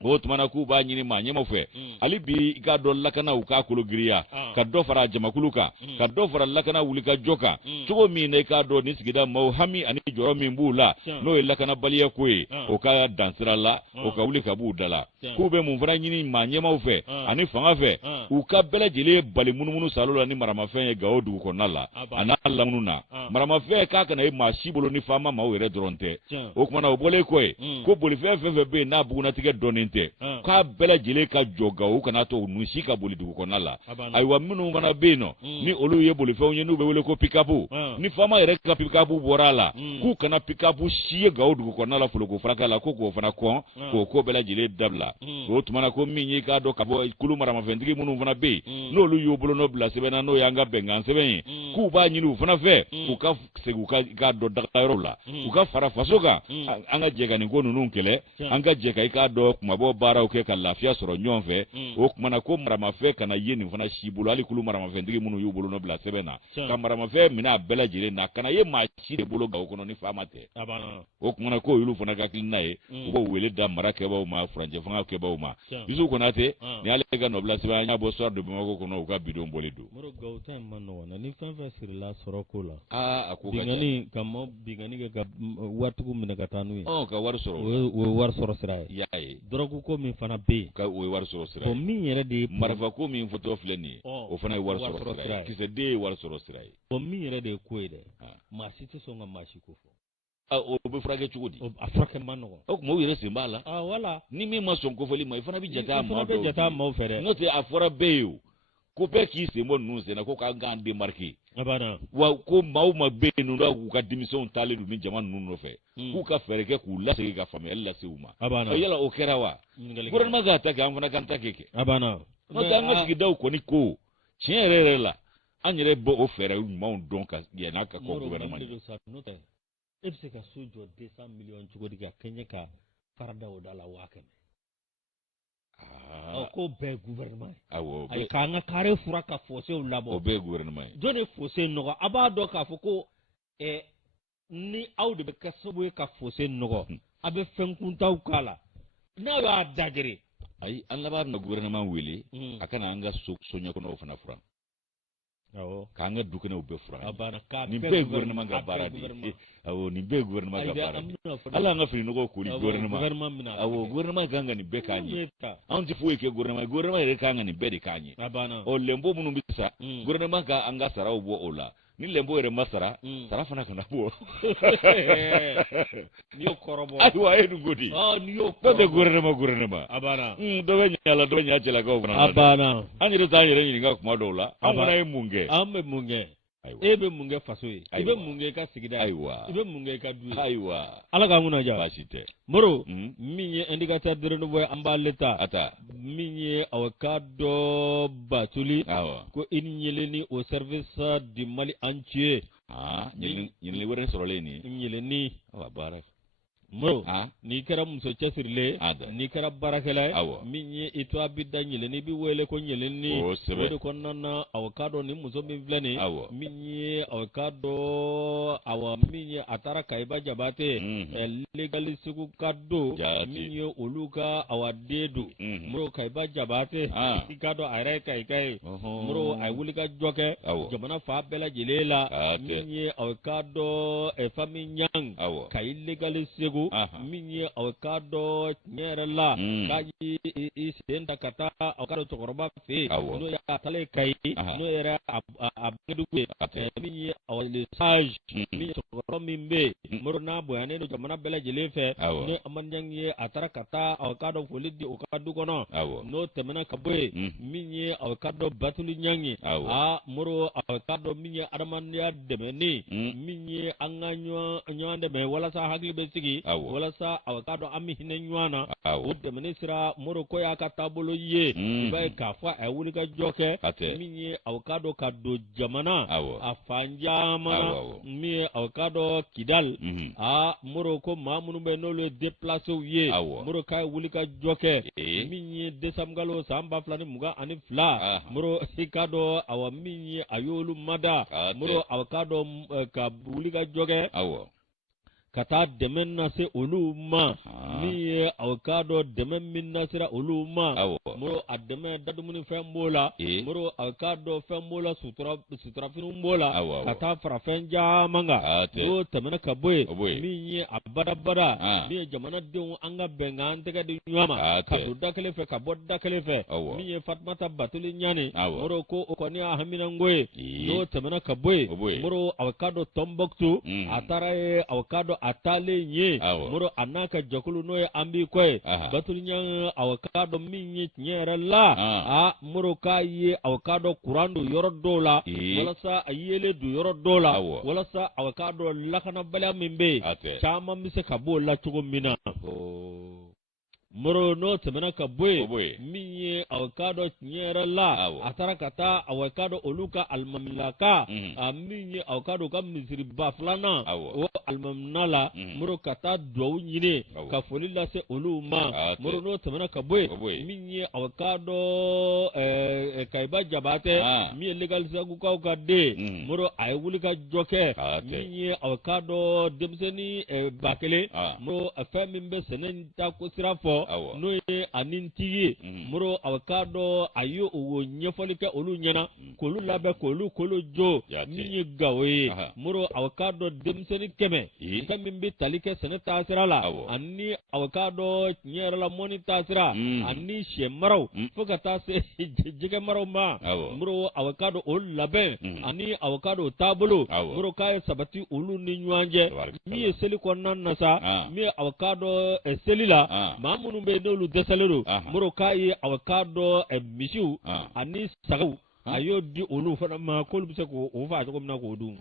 o tumana k'u b'a ɲini maa ɲɛmaw fɛ hali bi i k'a dɔn lakana u k'a kolo giriya ka dɔ fara jamakulu kan ka dɔ fara lakana wulikajɔ kan cogo min na i k'a dɔn ni sigida maaw hami ani jɔyɔrɔ min b'u la n'o ye lakanabaliya ko ye o ka dansira la o ka wuli ka b'u da la k'u bɛ mun fana ɲini maa ɲɛmaw fɛ ani fanga fɛ u ka bɛɛ lajɛlen bali munumunu salo la ni maramafɛn ye Gawo dugu kɔnɔna la a n'a lamunun na maramafɛn k'a kana ye maa si bolo ni faama maaw yɛrɛ dɔrɔn tɛ o kumana o bɔlen kɔ ye ko bolifɛn fɛn fɛn bɛ yen n'a bugunatigɛ dɔnnen tɛ k'a bɛɛ lajɛlen ka jɔ Gawo kana to nu si ka boli dugu kɔnɔna la ayiwa minnu fana bɛ yen nɔ ni olu ye bolifɛnw ye n'u bɛ wele ko pikapu ni faama yɛrɛ ka pikapu bɔra a la k'u kana pikapu si ye Gawo dugu kɔnɔna la foloko faraka la ko k'o fana kɔn k'o ko bɛɛ lajɛlen dabila o tumana ko min ye k'a dɔn ka bɔ kulu maramafɛntigi minnu fana bɛ yen n'olu y'u bolo n'o bila sɛbɛnna n'o y'an ka bɛnkan sɛbɛn ye k'u b'a ɲini u fana fɛ k'u ka segin k'a dɔn dagayɔrɔ la u ka fara faso kan an ka jɛ ka nin ko ninnu kɛlɛ an ka jɛ ka i k'a dɔn kumabɔ baaraw kɛ ka lafiya sɔrɔ ɲɔgɔn fɛ o kumana ko maramafɛn kana ye nin fana si bolo hali kulu maramafɛntigi minnu y'u bolo n'o bila sɛbɛn na ka maramafɛn minɛ a bɛɛ lajɛlen na kana ye maa si de bolo Gawo kɔnɔ ni faama tɛ o kumana ko olu fana ka hakilina ye u b'o wele da mara kɛbaaw ma furancɛ fanga kɛbaaw ma Yusu Konate ni ale ka nɔbila sɛbɛn an y'a bɔ Soir de Bamako kɔnɔ u ka bidon bɔlen don Gawo ta in ma nɔgɔn ni fɛn fɛn sirila sɔrɔ ko la a ko ka bingani kɛ ka waritigiw minɛ ka taa n'u ye ka wari sɔrɔ o ye wari sɔrɔ sira ye i y'a ye dɔrɔgu ko min fana bɛ yen o ye wari sɔrɔ sira ye min yɛrɛ de ye marifa ko min fɔtɔ filɛ nin ye o fana ye wari sɔrɔ sira ye kisɛden ye wari sɔrɔ sira ye min yɛrɛ de ye ko ye dɛ maa si tɛ sɔn ka maa si ko fɔ o bɛ furakɛ cogo di a furakɛ man nɔgɔn o tuma o yɛrɛ sen b'a la wala ni min ma sɔn kofɔli ma i fana bɛ jate a maaw fɛ dɛ n'o tɛ a fɔra bɛɛ ye o ko bɛɛ k'i sen bɔ ninnu sen na ko k'an k'an démarquer wa ko maaw ma bɛ yen nɔ k'u ka denmisɛnw taalen don ni jama ninnu nɔfɛ k'u ka fɛɛrɛ kɛ k'u lasegin ka faamuyali lase u ma yala o kɛra wa gouvernement k'a ta kɛ an fana k'an ta kɛ n'o tɛ an ka sigidaw kɔni ko tiɲɛ yɛrɛ yɛrɛ la an yɛrɛ bɛ o fɛɛrɛ ɲumanw dɔn ka yan'a ka kɔ gouvernement ye e bɛ se ka so jɔ 200 miliyɔn cogo di ka kɛɲɛ ka fara da o da la 100,000 ko bɛɛ ye gouvernement ye ayi k'an ka carré fura ka fossé labɔ o bɛɛ ye gouvernement ye jɔn de fossé nɔgɔ a b'a dɔn k'a fɔ ko ni aw de bɛ kɛ sababu ye ka fosse nɔgɔ a bɛ fɛn kuntaw k'a la n'a y'a dagere ayi an laban na gouvernement wele a kana an ka soɲɛ kɔnɔw fana furan k'an ka dukɛnɛw bɛɛ furan nin bɛɛ ye gouvernement ka baara de ye awɔ nin bɛɛ ye gouvernement ka baara de ye hali an ka fini nɔgɔw ko ni gouvernement awɔ gouvernement kan ka nin bɛɛ k'an ye anw tɛ foyi kɛ gouvernement yɛrɛ kan ka nin bɛɛ de k'an ye lɛnpo minnu bɛ sa gouvernement ka an ka saraw bɔ o la ni lɛnpo yɛrɛ ma sara sara fana kana bɔ n'i y'o kɔrɔbɔ ayiwa a ye nin ko di n'i y'o dɔ tɛ gouvernement a banna dɔ bɛ ɲa la dɔ bɛ ɲa cɛlakaw fana a banna an yɛrɛ t'an yɛrɛ ɲininka kuma dɔw la an fana ye mun kɛ an bɛ mun kɛ e bɛ mun kɛ faso ye i bɛ mun kɛ i ka sigida ye i bɛ mun kɛ i ka du ye ayiwa ala k'an kunna ja baasi tɛ Moro min ye indicateur de renouveau an b'a leta min ye aw ka dɔ batuli ko i ni yeleni au service du Mali entier ɲɛlɛnni wɛrɛ sɔrɔlen nin ɲɛlɛnni baara Moro n'i kɛra muso cɛsirilen n'i kɛra baarakɛla ye min ye i to a bɛ da ɲɛlɛnni bɛ wele ko ɲɛlɛnni o de kɔnɔna na aw ka dɔn ni muso min filɛ nin min ye aw ka dɔn min ye a taara Kayiba Jabate legali segu ka don min ye olu ka den don Moro Kayiba Jabate i ka dɔn a yɛrɛ ye Kayika ye Moro a ye wuli ka jɔ kɛ jamana fa bɛɛ lajɛlen la min ye aw ka dɔn famille Ɲang Kayi legali segu min ye aw ka dɔn tiɲɛ yɛrɛ la k'a i sen ta ka taa aw ka dɔn cɛkɔrɔba fɛ yen n'o ye a taalen Kayi n'o yɛrɛ a bɛdugu ye min ye aw le sage min ye cɛkɔrɔba min bɛ yen Moro n'a bonyanen don jamana bɛɛ lajɛlen fɛ n'o Amadu Ɲang ye a taara ka taa aw ka dɔn foli di o ka du kɔnɔ n'o tɛmɛna ka bɔ yen min ye aw ka dɔn Batuli Ɲang ye Moro aw ka dɔn min ye adamadenya dɛmɛni min ye an ka ɲɔgɔn dɛmɛ walasa hakili bɛ sigi walasa aw ka dɔn an bɛ hinɛ ɲɔgɔn na o dɛmɛni sira Moro ko y'a ka taabolo ye i b'a ye k'a fɔ a ye wuli ka jɔ kɛ min ye aw ka dɔn ka don jamana a fan caman na min ye aw ka dɔn Kidal Moro ko maa minnu bɛ n'olu ye déplacés ye Moro k'a ye wuli ka jɔ kɛ min ye décembre kalo san 2022 Moro i ka dɔn min ye a y'olu mada Moro aw ka dɔn ka wuli ka jɔ kɛ ka taa dɛmɛ nase olu ma min ye aw ka dɔn dɛmɛ min nasira olu ma Moro a dɛmɛ dadumuni fɛn b'o la Moro aw ka dɔn fɛn b'o la suturafiniw b'o la ka taa farafɛn caman kan n'o tɛmɛna ka bɔ yen min ye a badabada min ye jamanadenw an ka bɛnkan an tɛgɛ di ɲɔgɔn ma ka don da kelen fɛ ka bɔ da kelen fɛ min ye Fatumata Batuli Ɲani Moro ko o kɔni y'a haminanko ye n'o tɛmɛna ka bɔ yen Moro aw ka dɔn Tombouctou a taara ye aw ka dɔn a taalen ye Moro a n'a ka jɛkulu n'o ye an b'i kɔ ye Batuli Ɲang aw ka dɔn min ye tiɲɛ yɛrɛ la Moro k'a ye aw ka dɔn kuran don yɔrɔ dɔw la walasa a yelen don yɔrɔ dɔw la walasa aw ka dɔn lakanabaliya min bɛ yen caman bɛ se ka b'o la cogo min na Moro n'o tɛmɛna ka bɔ yen min ye aw ka dɔn tiɲɛ yɛrɛ la a taara ka taa aw ka dɔn olu ka alimamilaka min ye aw ka dɔn ka misiriba filanan o alimamina la Moro ka taa duwawu ɲini ka foli lase olu ma Moro n'o tɛmɛna ka bɔ yen min ye aw ka dɔn Kayiba Jabate min ye legalisagukaw ka den Moro a ye wuli ka jɔ kɛ min ye aw ka dɔn denmisɛnnin 1000 Moro fɛn min bɛ sɛnɛ ta ko sira fɔ n'o ye ani tigi Moro aw ka dɔn a ye o ɲɛfɔli kɛ olu ɲɛna k'olu labɛn k'olu kolo jo min ye Gawo ye Moro aw ka dɔn denmisɛnnin 100 fɛn min bɛ tali kɛ sɛnɛ taasira la ani aw ka dɔn tiɲɛ yɛrɛ la mɔni taasira ani sɛ maraw fo ka taa se jɛgɛ maraw ma Moro aw ka dɔn o labɛn ani aw ka dɔn taabolo Moro k'a ye sabati olu ni ɲɔgɔn cɛ min ye seli kɔnɔna na sa min ye aw ka dɔn seli la maa minnu bɛ yen n'olu dɛsɛlen don Moro k'a ye aw ka dɔn misiw ani sagaw a y'o di olu fana ma k'olu bɛ se k'o faga cogo min na k'o dun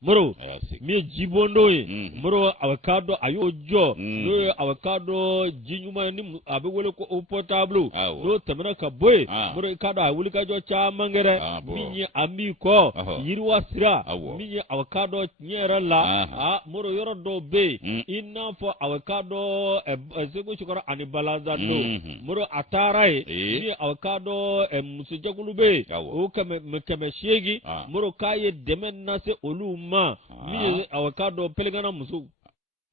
Moro min ye jibondo ye Moro aw ka dɔn a y'o jɔ n'o ye aw ka dɔn ji ɲuman ni a bɛ wele ko eau potable n'o tɛmɛna ka bɔ yen Moro i ka dɔn a wuli ka jɔ caman kɛra min ye an b'i kɔ yiriwa sira min ye aw ka dɔn tiɲɛ yɛrɛ la Moro yɔrɔ dɔw bɛ yen i n'a fɔ aw ka dɔn Segu Cikɔrɔ ani Balanzan don Moro a taara ye min ye aw ka dɔn musojɛkulu bɛ yen o 800 Moro k'a ye dɛmɛ nase olu ma mi awakado pelegana muso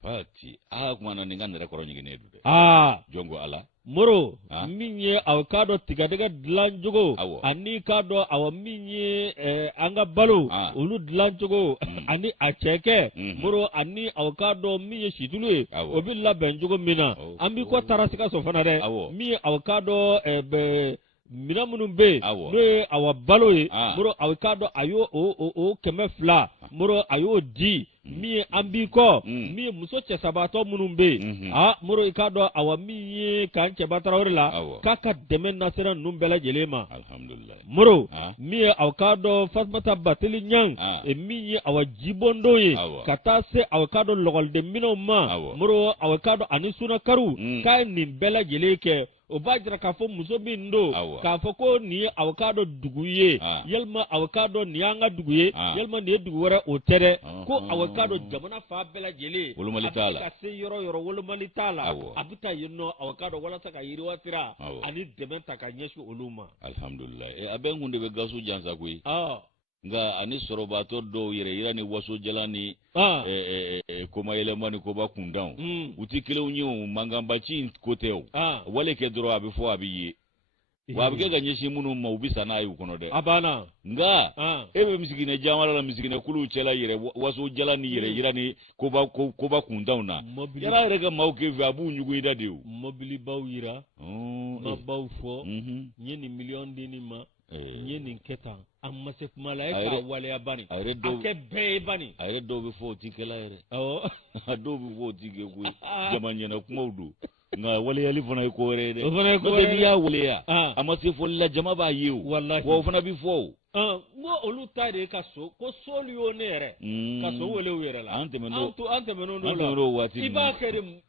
pati kuma na ninga ndere koro nyigine dude jongo ala moro minye awakado tigadega dlan jogo ani kado awa minye anga balo ulu dlan jogo ani acheke moro ani awakado minye shitulu obilla benjogo mina ambi ko tarasika sofana de mi awakado be mina munun be no awa balo ye moro awakado ayo o keme fla moro ayo di mi ambi ko mi muso che sabato munun be moro ikado awa mi kan che batarawrla kaka demen nasira numbela jelema alhamdulillah moro mi awakado fatmata batili nyang mi awa jibondo ye kata se awakado logol de mino ma moro awakado anisuna karu kai nimbela jeleke o bajira ka fo muso bin do ka fo ko ni awakado duguye yelma awakado ni anga duguye yelma ni dugu wara o tere ko awakado jamana fa bela jele ka se yoro wolumali tala abuta yino awakado wala saka yiri watira ani dementa ka nyesu oluma alhamdulillah aben hunde be gasu jansa kuyi nga ani sorobato do yire ni waso jalani koma elemani ko ba kundan uti kele unyo mangamba chin koteo wale ke dro abi fo abi ye wa bi ga nyeshi munu ma ubisa na ayu kono de abana nga ebe misigine jamala la misigine kulu chela yire waso jalani yire ni ko ba kundan na yara rega mauke vi abu nyugo idade o mobili bawira mabaw fo nyeni million dinima nyeni keta amma se malaika wale abani ake be bani ayre do be fo tikela ere do be fo tike ku jamanya na kumaudu nga wale yali fana ko re de de ya wale ya amma se fo la jama ba yiu wo fana bi fo ngo olu tare kaso ko solio nere kaso wele were la ante meno no wati iba kerim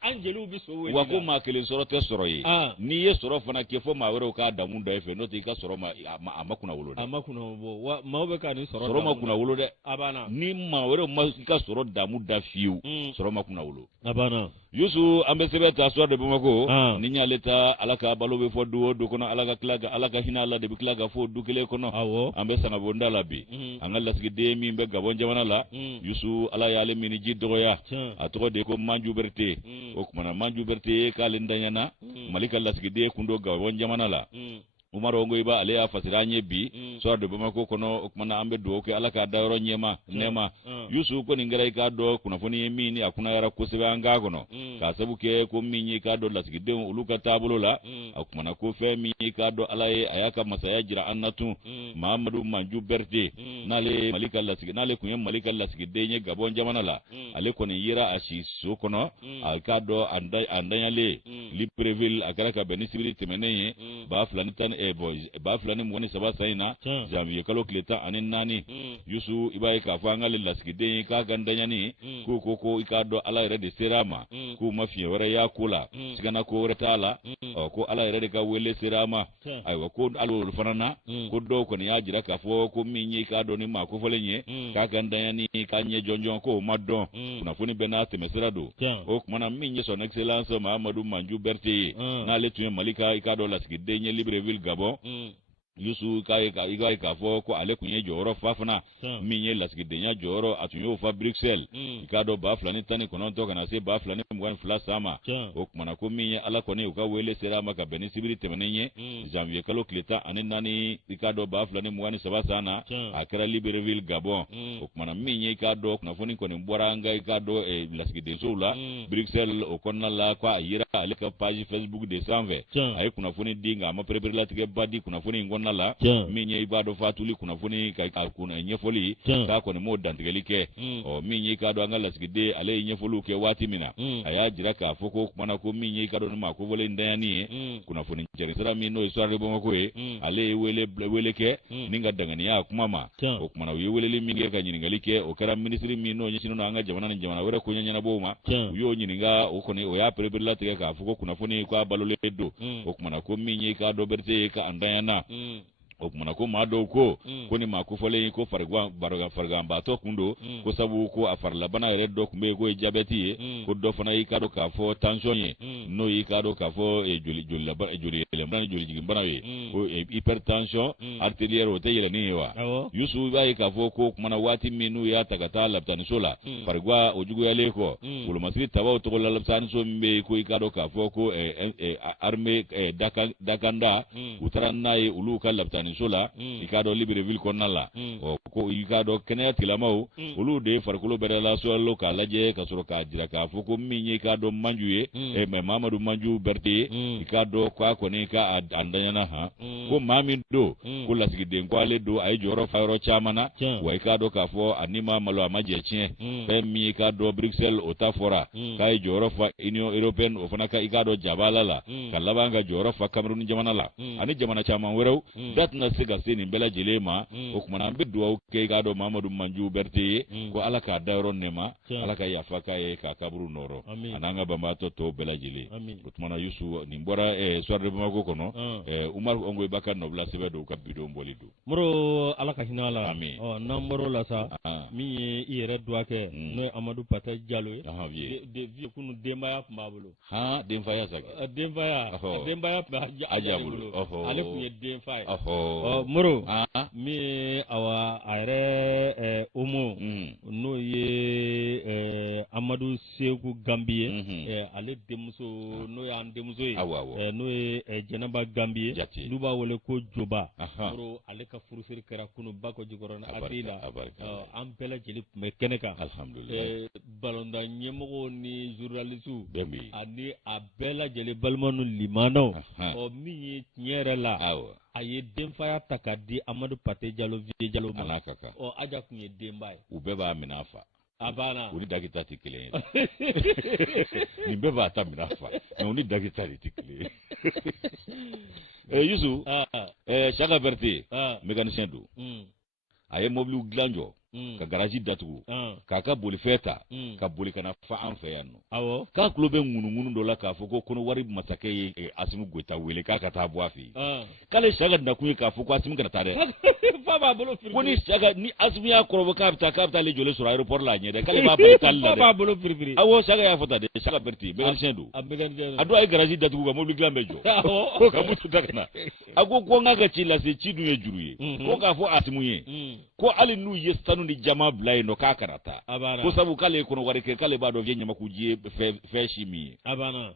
angelu bi so wele wako ma kele soro te soro yi ni ye soro fana ke fo ma were ka damu da efe no te ka soro ma amakuna wolo de amakuna bo ma obe ka ni soro ma kuna wolo de abana ni ma were ma ka soro damu da fiu soro ma kuna wolo abana yusu ambesebe ta so de bamako ni nya leta alaka balo be fo do kono alaka klaga alaka hinala de bi klaga fo du kele kono ambesa na bonda labi angala sigi de mi be gabon jamana la yusu ala yale mini jiddoya atoko de ko manju berte o kuma manju berte kalendanyana malika lasigi de kundo gabon jamana la umaro ngoy ba ale ya fasiranye bi so de bamako kono kuma ambe do ke alaka dawro nyema nema yusu ko ni ngara ka do kuna foni mini akuna yara ko sebe anga kono ka sabu ke ko minyi ka do lasigi de uluka tabulo la akuma na ko fe minyi ka do alaye ayaka masaya jira annatu muhammadu manju berte nale malika lasigi nale kunya malika lasigi de nye gabon jamana la ale ko ni yira ashi so kono alkado andanyale libreville akaraka benisibility meneye ba flanitan ba fulani mwani saba sayina janvier kalo kleta anin nani yusu ibaye ka fanga le laskide ka gandanya ni ko ikado ala ire de serama ko mafiye wara ya kula sigana ko wara tala ko ala ire de ka wele serama aywa ko alo fanana ko do ko ni ajira ka fo ko minyi ikado ni ma ko folenye ka gandanya ni ka nye jonjon ko madon kuna funi benate mesrado o kuma minyi son excellence Mahamadou Manju Berté na le tuye malika ikado laskide nye Libreville Gabon yusu kai ka fo ko ale kunye joro fafana minye lasgide nya joro atunyo fa Bruxelles ikado ba flani tani kono to kana se ba flani mwan fla sama o kuma ko minye ala koni uka wele sera maka benisibility menye janvier kalo kleta anenani ikado ba flani mwan saba sana akra Libreville Gabon o kuma minye ikado kuna foni koni mbwaranga ikado lasgide soula Bruxelles o konna la kwa yira ale ka page Facebook de 120 ay kuna foni dinga ma prepare la tige badi kuna foni ngona la minye ibado fatuli kuna funi kuna nyefoli ka ko ne mo dantigelike o minye ka do angala sigide ale nyefolu ke wati mina aya jira ka foko mana ko minye ka do ma ko vole ndani kuna funi jere sara mino histoire bo mako ale wele ke ninga dangani ya kuma ma o kuma na wele le minge ka nyingalike o kara ministry mino nyino na anga jamana wera ko nyanya na boma yo nyininga o ko ne o ya prebirla te ka foko kuna funi ko balole do o kuma na ko minye ka do berte ka andayana o kuma ko ma do ko ni ma ko fole ko farga mbato kundo ko sabu ko afarla bana red do kumbe ko diabeti ko do fana yi kado ka fo tension ye no yi kado ka fo joli yɛlɛmana joli jigin bana ye ko hypertension artérielle o tɛ yɛlɛnin ye wa yusu b'a ye k'a fɔ ko kumana waati min n'u y'a ta ka taa lapitaniso la farigwa o juguyalen kɔ wolomasiri tabaw tɔgɔ la lapitaniso min bɛ yen ko i k'a dɔn k'a fɔ ko armée dakanda u taara n'a ye olu ka lapitaniso la i k'a dɔn Libreville kɔnɔna la ko i k'a dɔn kɛnɛya tigilamaw olu de ye farikolo bɛɛ la sɔrɔ k'a lajɛ ka sɔrɔ k'a jira k'a fɔ ko min ye i k'a dɔn Manju ye mais Mamadu Manju Berete ye i k'a dɔn k'a kɔni k'a danyana ko maa min don ko lasigiden ko ale don a ye jɔyɔrɔ fa yɔrɔ caman na wa i k'a dɔn k'a fɔ a ni ma malo a ma jɛ tiɲɛ fɛn min i k'a dɔn Bruxelles o ta fɔra k'a ye jɔyɔrɔ fa Union Européenne o fana ka i k'a dɔn jabala la ka laban ka jɔyɔrɔ fa Cameroun jamana la ani jamana caman wɛrɛw da tɛna se ka se nin bɛɛ lajɛlen ma o kumana an bɛ dugawu kɛ i k'a dɔn Mamadu Manju Berete ye ko Ala k'a da yɔrɔ nɛma Ala ka yafa k'a ye k'a kaburu nɔrɔ a n'an ka banbaatɔ tɔw bɛɛ lajɛlen o tumana Yusu nin bɔra soir de Bamako kɔnɔ Umaru Ongoye Baka nɔbila sɛbɛn don ka bidon bɔli don moro Ala ka hinɛ la n'an bɔr'o la sa min ye i yɛrɛ duwa kɛ n'o ye Amadu Pata Jalo ye kunu denbaya tun b'a bolo denfaya saka denbaya tun b'a bolo ale tun ye denfa ye moro min ye a yɛrɛ Omo n'o ye Amadu Seku Gambi ye ale denmuso n'o y'an denmuso ye n'o ye Jɛnɛba Gambi ye n'u b'a wele ko Joba moro ale ka furusiri kɛra kunu Bako Jikɔrɔni Ati la an bɛɛ lajɛlen tun bɛ kɛnɛ kan balontan ɲɛmɔgɔw ni journalistes ani a bɛɛ lajɛlen balima ni limanaw min ye tiɲɛ yɛrɛ la a ye denfaya ta k'a di Amadu Pate Jalo Vie Jalo ma Aja tun ye denba ye u bɛɛ b'a minɛ a fa a banna u ni Dakita tɛ kelen ye nin bɛɛ b'a ta minɛ a fa mais u ni Dakita de tɛ kelen ye Yusu Saka Berete mécanicien don a ye mobile dilan jɔ ka garage datugu k'a ka bolifɛn ta ka boli kana fa an fɛ yan nɔ k'a tulo bɛ ŋunuŋunu dɔ la k'a fɔ ko Kɔnɔwari masakɛ ye Asimu Goyita wele k'a ka taa bɔ a fɛ yen k'ale Saka nakun ye k'a fɔ ko Asimu kana taa dɛ fa b'a bolo firifiri ko ni Saka ni Asimu y'a kɔrɔbɔ k'a bɛ taa ale jɔlen sɔrɔ aéroport la a ɲɛ dɛ k'ale b'a bali taali la dɛ fa b'a bolo firifiri Saka y'a fɔ tan dɛ Saka Berete mécanicien don a don a ye garage datugu ka mobile dilan bɛ jɔ ko ka moto ta ka na a ko n k'a ka ci lase ci dun ye juru ye ko k'a fɔ Asimu ye ko hali n'u ye sanu ni jama bila yen nɔ k'a kana taa ko sabu k'ale ye Kɔnɔwari kɛ k'ale b'a dɔn k'e Ɲamakuji ye fɛn si min ye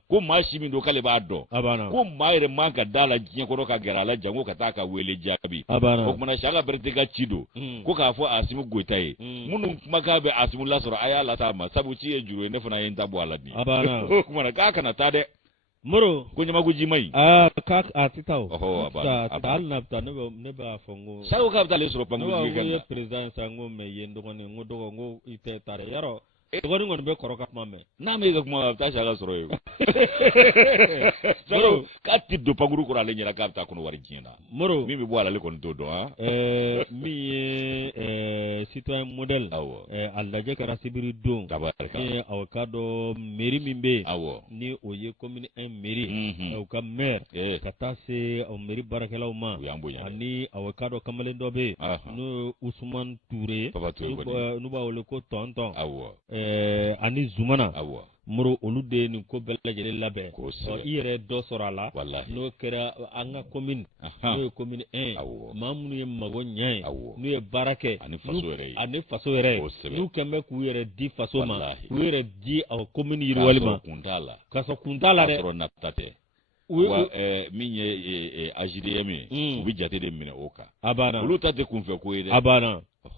ko maa si min don k'ale b'a dɔn ko maa yɛrɛ man ka d'a la diɲɛ kɔnɔ ka gɛrɛ a la janko ka taa ka wele jaabi o kumana Saka Berete ka ci don ko k'a fɔ Asimu Goyita ye minnu kumakan bɛ Asimu lasɔrɔ a y'a lase a ma sabu ci ye juru ye ne fana ye n ta bɔ a la nin o kumana k'a kana taa dɛ moro ko Ɲamakuji ma ɲi k'a tɛ taa o hali n'a bɛ taa ne b'a fɔ n ko Saka k'a bɛ taa ale sɔrɔ pankuru ne ye président sa n ko mais yen dɔgɔnin n ko dɔgɔ n ko i tɛ taa dɛ yarɔ dɔgɔnin kɔni bɛ kɔrɔ ka kuma mɛn n'a ma e ka kuma a bɛ taa Saka sɔrɔ yen moro k'a tɛ don pankuru kɔrɔ ale ɲɛna k'a bɛ taa Kɔnɔwari diɲɛ na moro min bɛ bɔ ale kɔni t'o dɔn min ye citoyen modèle a lajɛ kɛra sibiri don ni aw ka dɔn mairie min bɛ yen ni o ye commune 1 mairie u ka maire ka taa se mairie baarakɛlaw ma ani aw ka dɔn kamalen dɔ bɛ yen n'o ye Usumani Ture n'u b'a wele ko Tonton ani Zumana moro olu de nin ko bɛɛ lajɛlen labɛn i yɛrɛ dɔ sɔrɔ a la n'o kɛra an ka commune n'o ye commune 1 maa minnu ye mago ɲɛ ye n'u ye baara kɛ ani faso yɛrɛ n'u kɛn bɛ k'u yɛrɛ di faso ma k'u yɛrɛ di commune yiriwali ma k'a sɔrɔ kun t'a la dɛ min ye AJDM ye u bɛ jate de minɛ o kan olu ta tɛ kunfɛ ko ye dɛ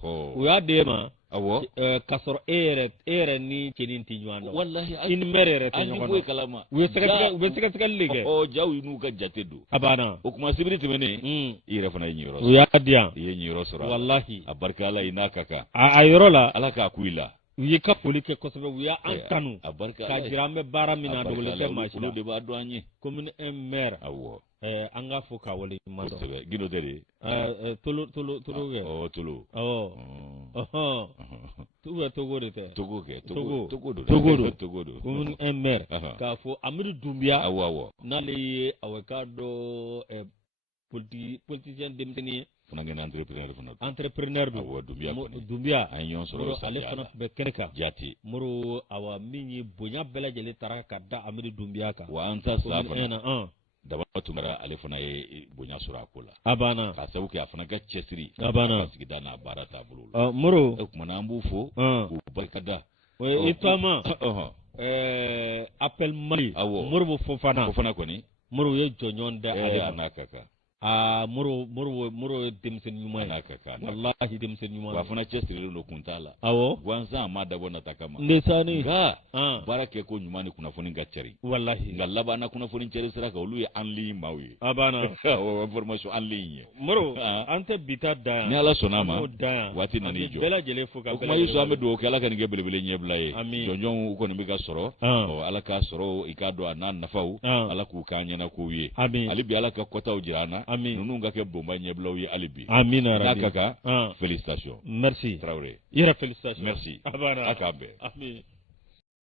u y'a d'e ma k'a sɔrɔ e yɛrɛ ni cɛnin tɛ ɲɔgɔn dɔn i ni maire yɛrɛ tɛ ɲɔgɔn dɔn u bɛ sɛgɛsɛgɛli de kɛ jaw n'u ka jate don o kuma sibiri tɛmɛnen i yɛrɛ fana ye ɲiyɔrɔ sɔrɔ u y'a di yan i ye ɲiyɔrɔ sɔrɔ walahi a barika Ala ye n'a ka kan a yɔrɔ la Ala k'a ku i la u ye ka foli kɛ kosɛbɛ u y'an kanu k'a jira an bɛ baara min na dogolen tɛ maa si la olu de b'a dɔn an ye commune 1 maire an k'a fɔ k'a wale ɲuman dɔn kosɛbɛ Gindo tɛ de tolo kɛ tolo Togo de tɛ Togo don commune 1 maire k'a fɔ Amidu Dunbiya n'ale ye k'a dɔn politicien denmisɛnnin ye fana kɛra entrepreneur don Dunbiya an ye ɲɔgɔn sɔrɔ ale fana tun bɛ kɛnɛ kan jate moro min ye bonya bɛɛ lajɛlen taara ka da Amidu Dunbiya kan wa an ta sa fana daba tungara ale fana ye bonya sɔrɔ a ko la abana ka sabu kɛ a fana ka cɛsiri abana sigida n'a baara taabolo la moro o kumana an b'u fo k'u barikada i tama appel mali moro fofana kɔni moro ye jɔnjɔn da ale a n'a ka kan moro ye denmisɛnnin ɲuman n'a ka kan wallahi denmisɛnnin ɲuman wa fana cɛsirilen don kun t'a la gansan a ma dabɔ nata kama ndesani nka baara kɛ ko ɲuman ni kunnafoni ka cari wallahi nka laban na kunnafoni cari sira kan olu ye en ligne maaw ye abana information en ligne ye moro an tɛ bita da ni ala sɔnna ma waati nani jɔ bɛɛ lajɛlen fo ka o kuma Yusu an bɛ dugawu kɛ ala ka nin kɛ belebele ɲɛbila ye jɔnjɔnw u kɔni bɛ ka sɔrɔ ala k'a sɔrɔ i k'a dɔn a n'a nafaw ala k'u k'an ɲɛna kow ye hali bi ala ka kɔtaw jira an na ninnu ka kɛ bonba ɲɛbilaw ye hali bi amina n'a ka kan félicitations merci Traoré i yɛrɛ félicitations merci abana a k'a bɛn amin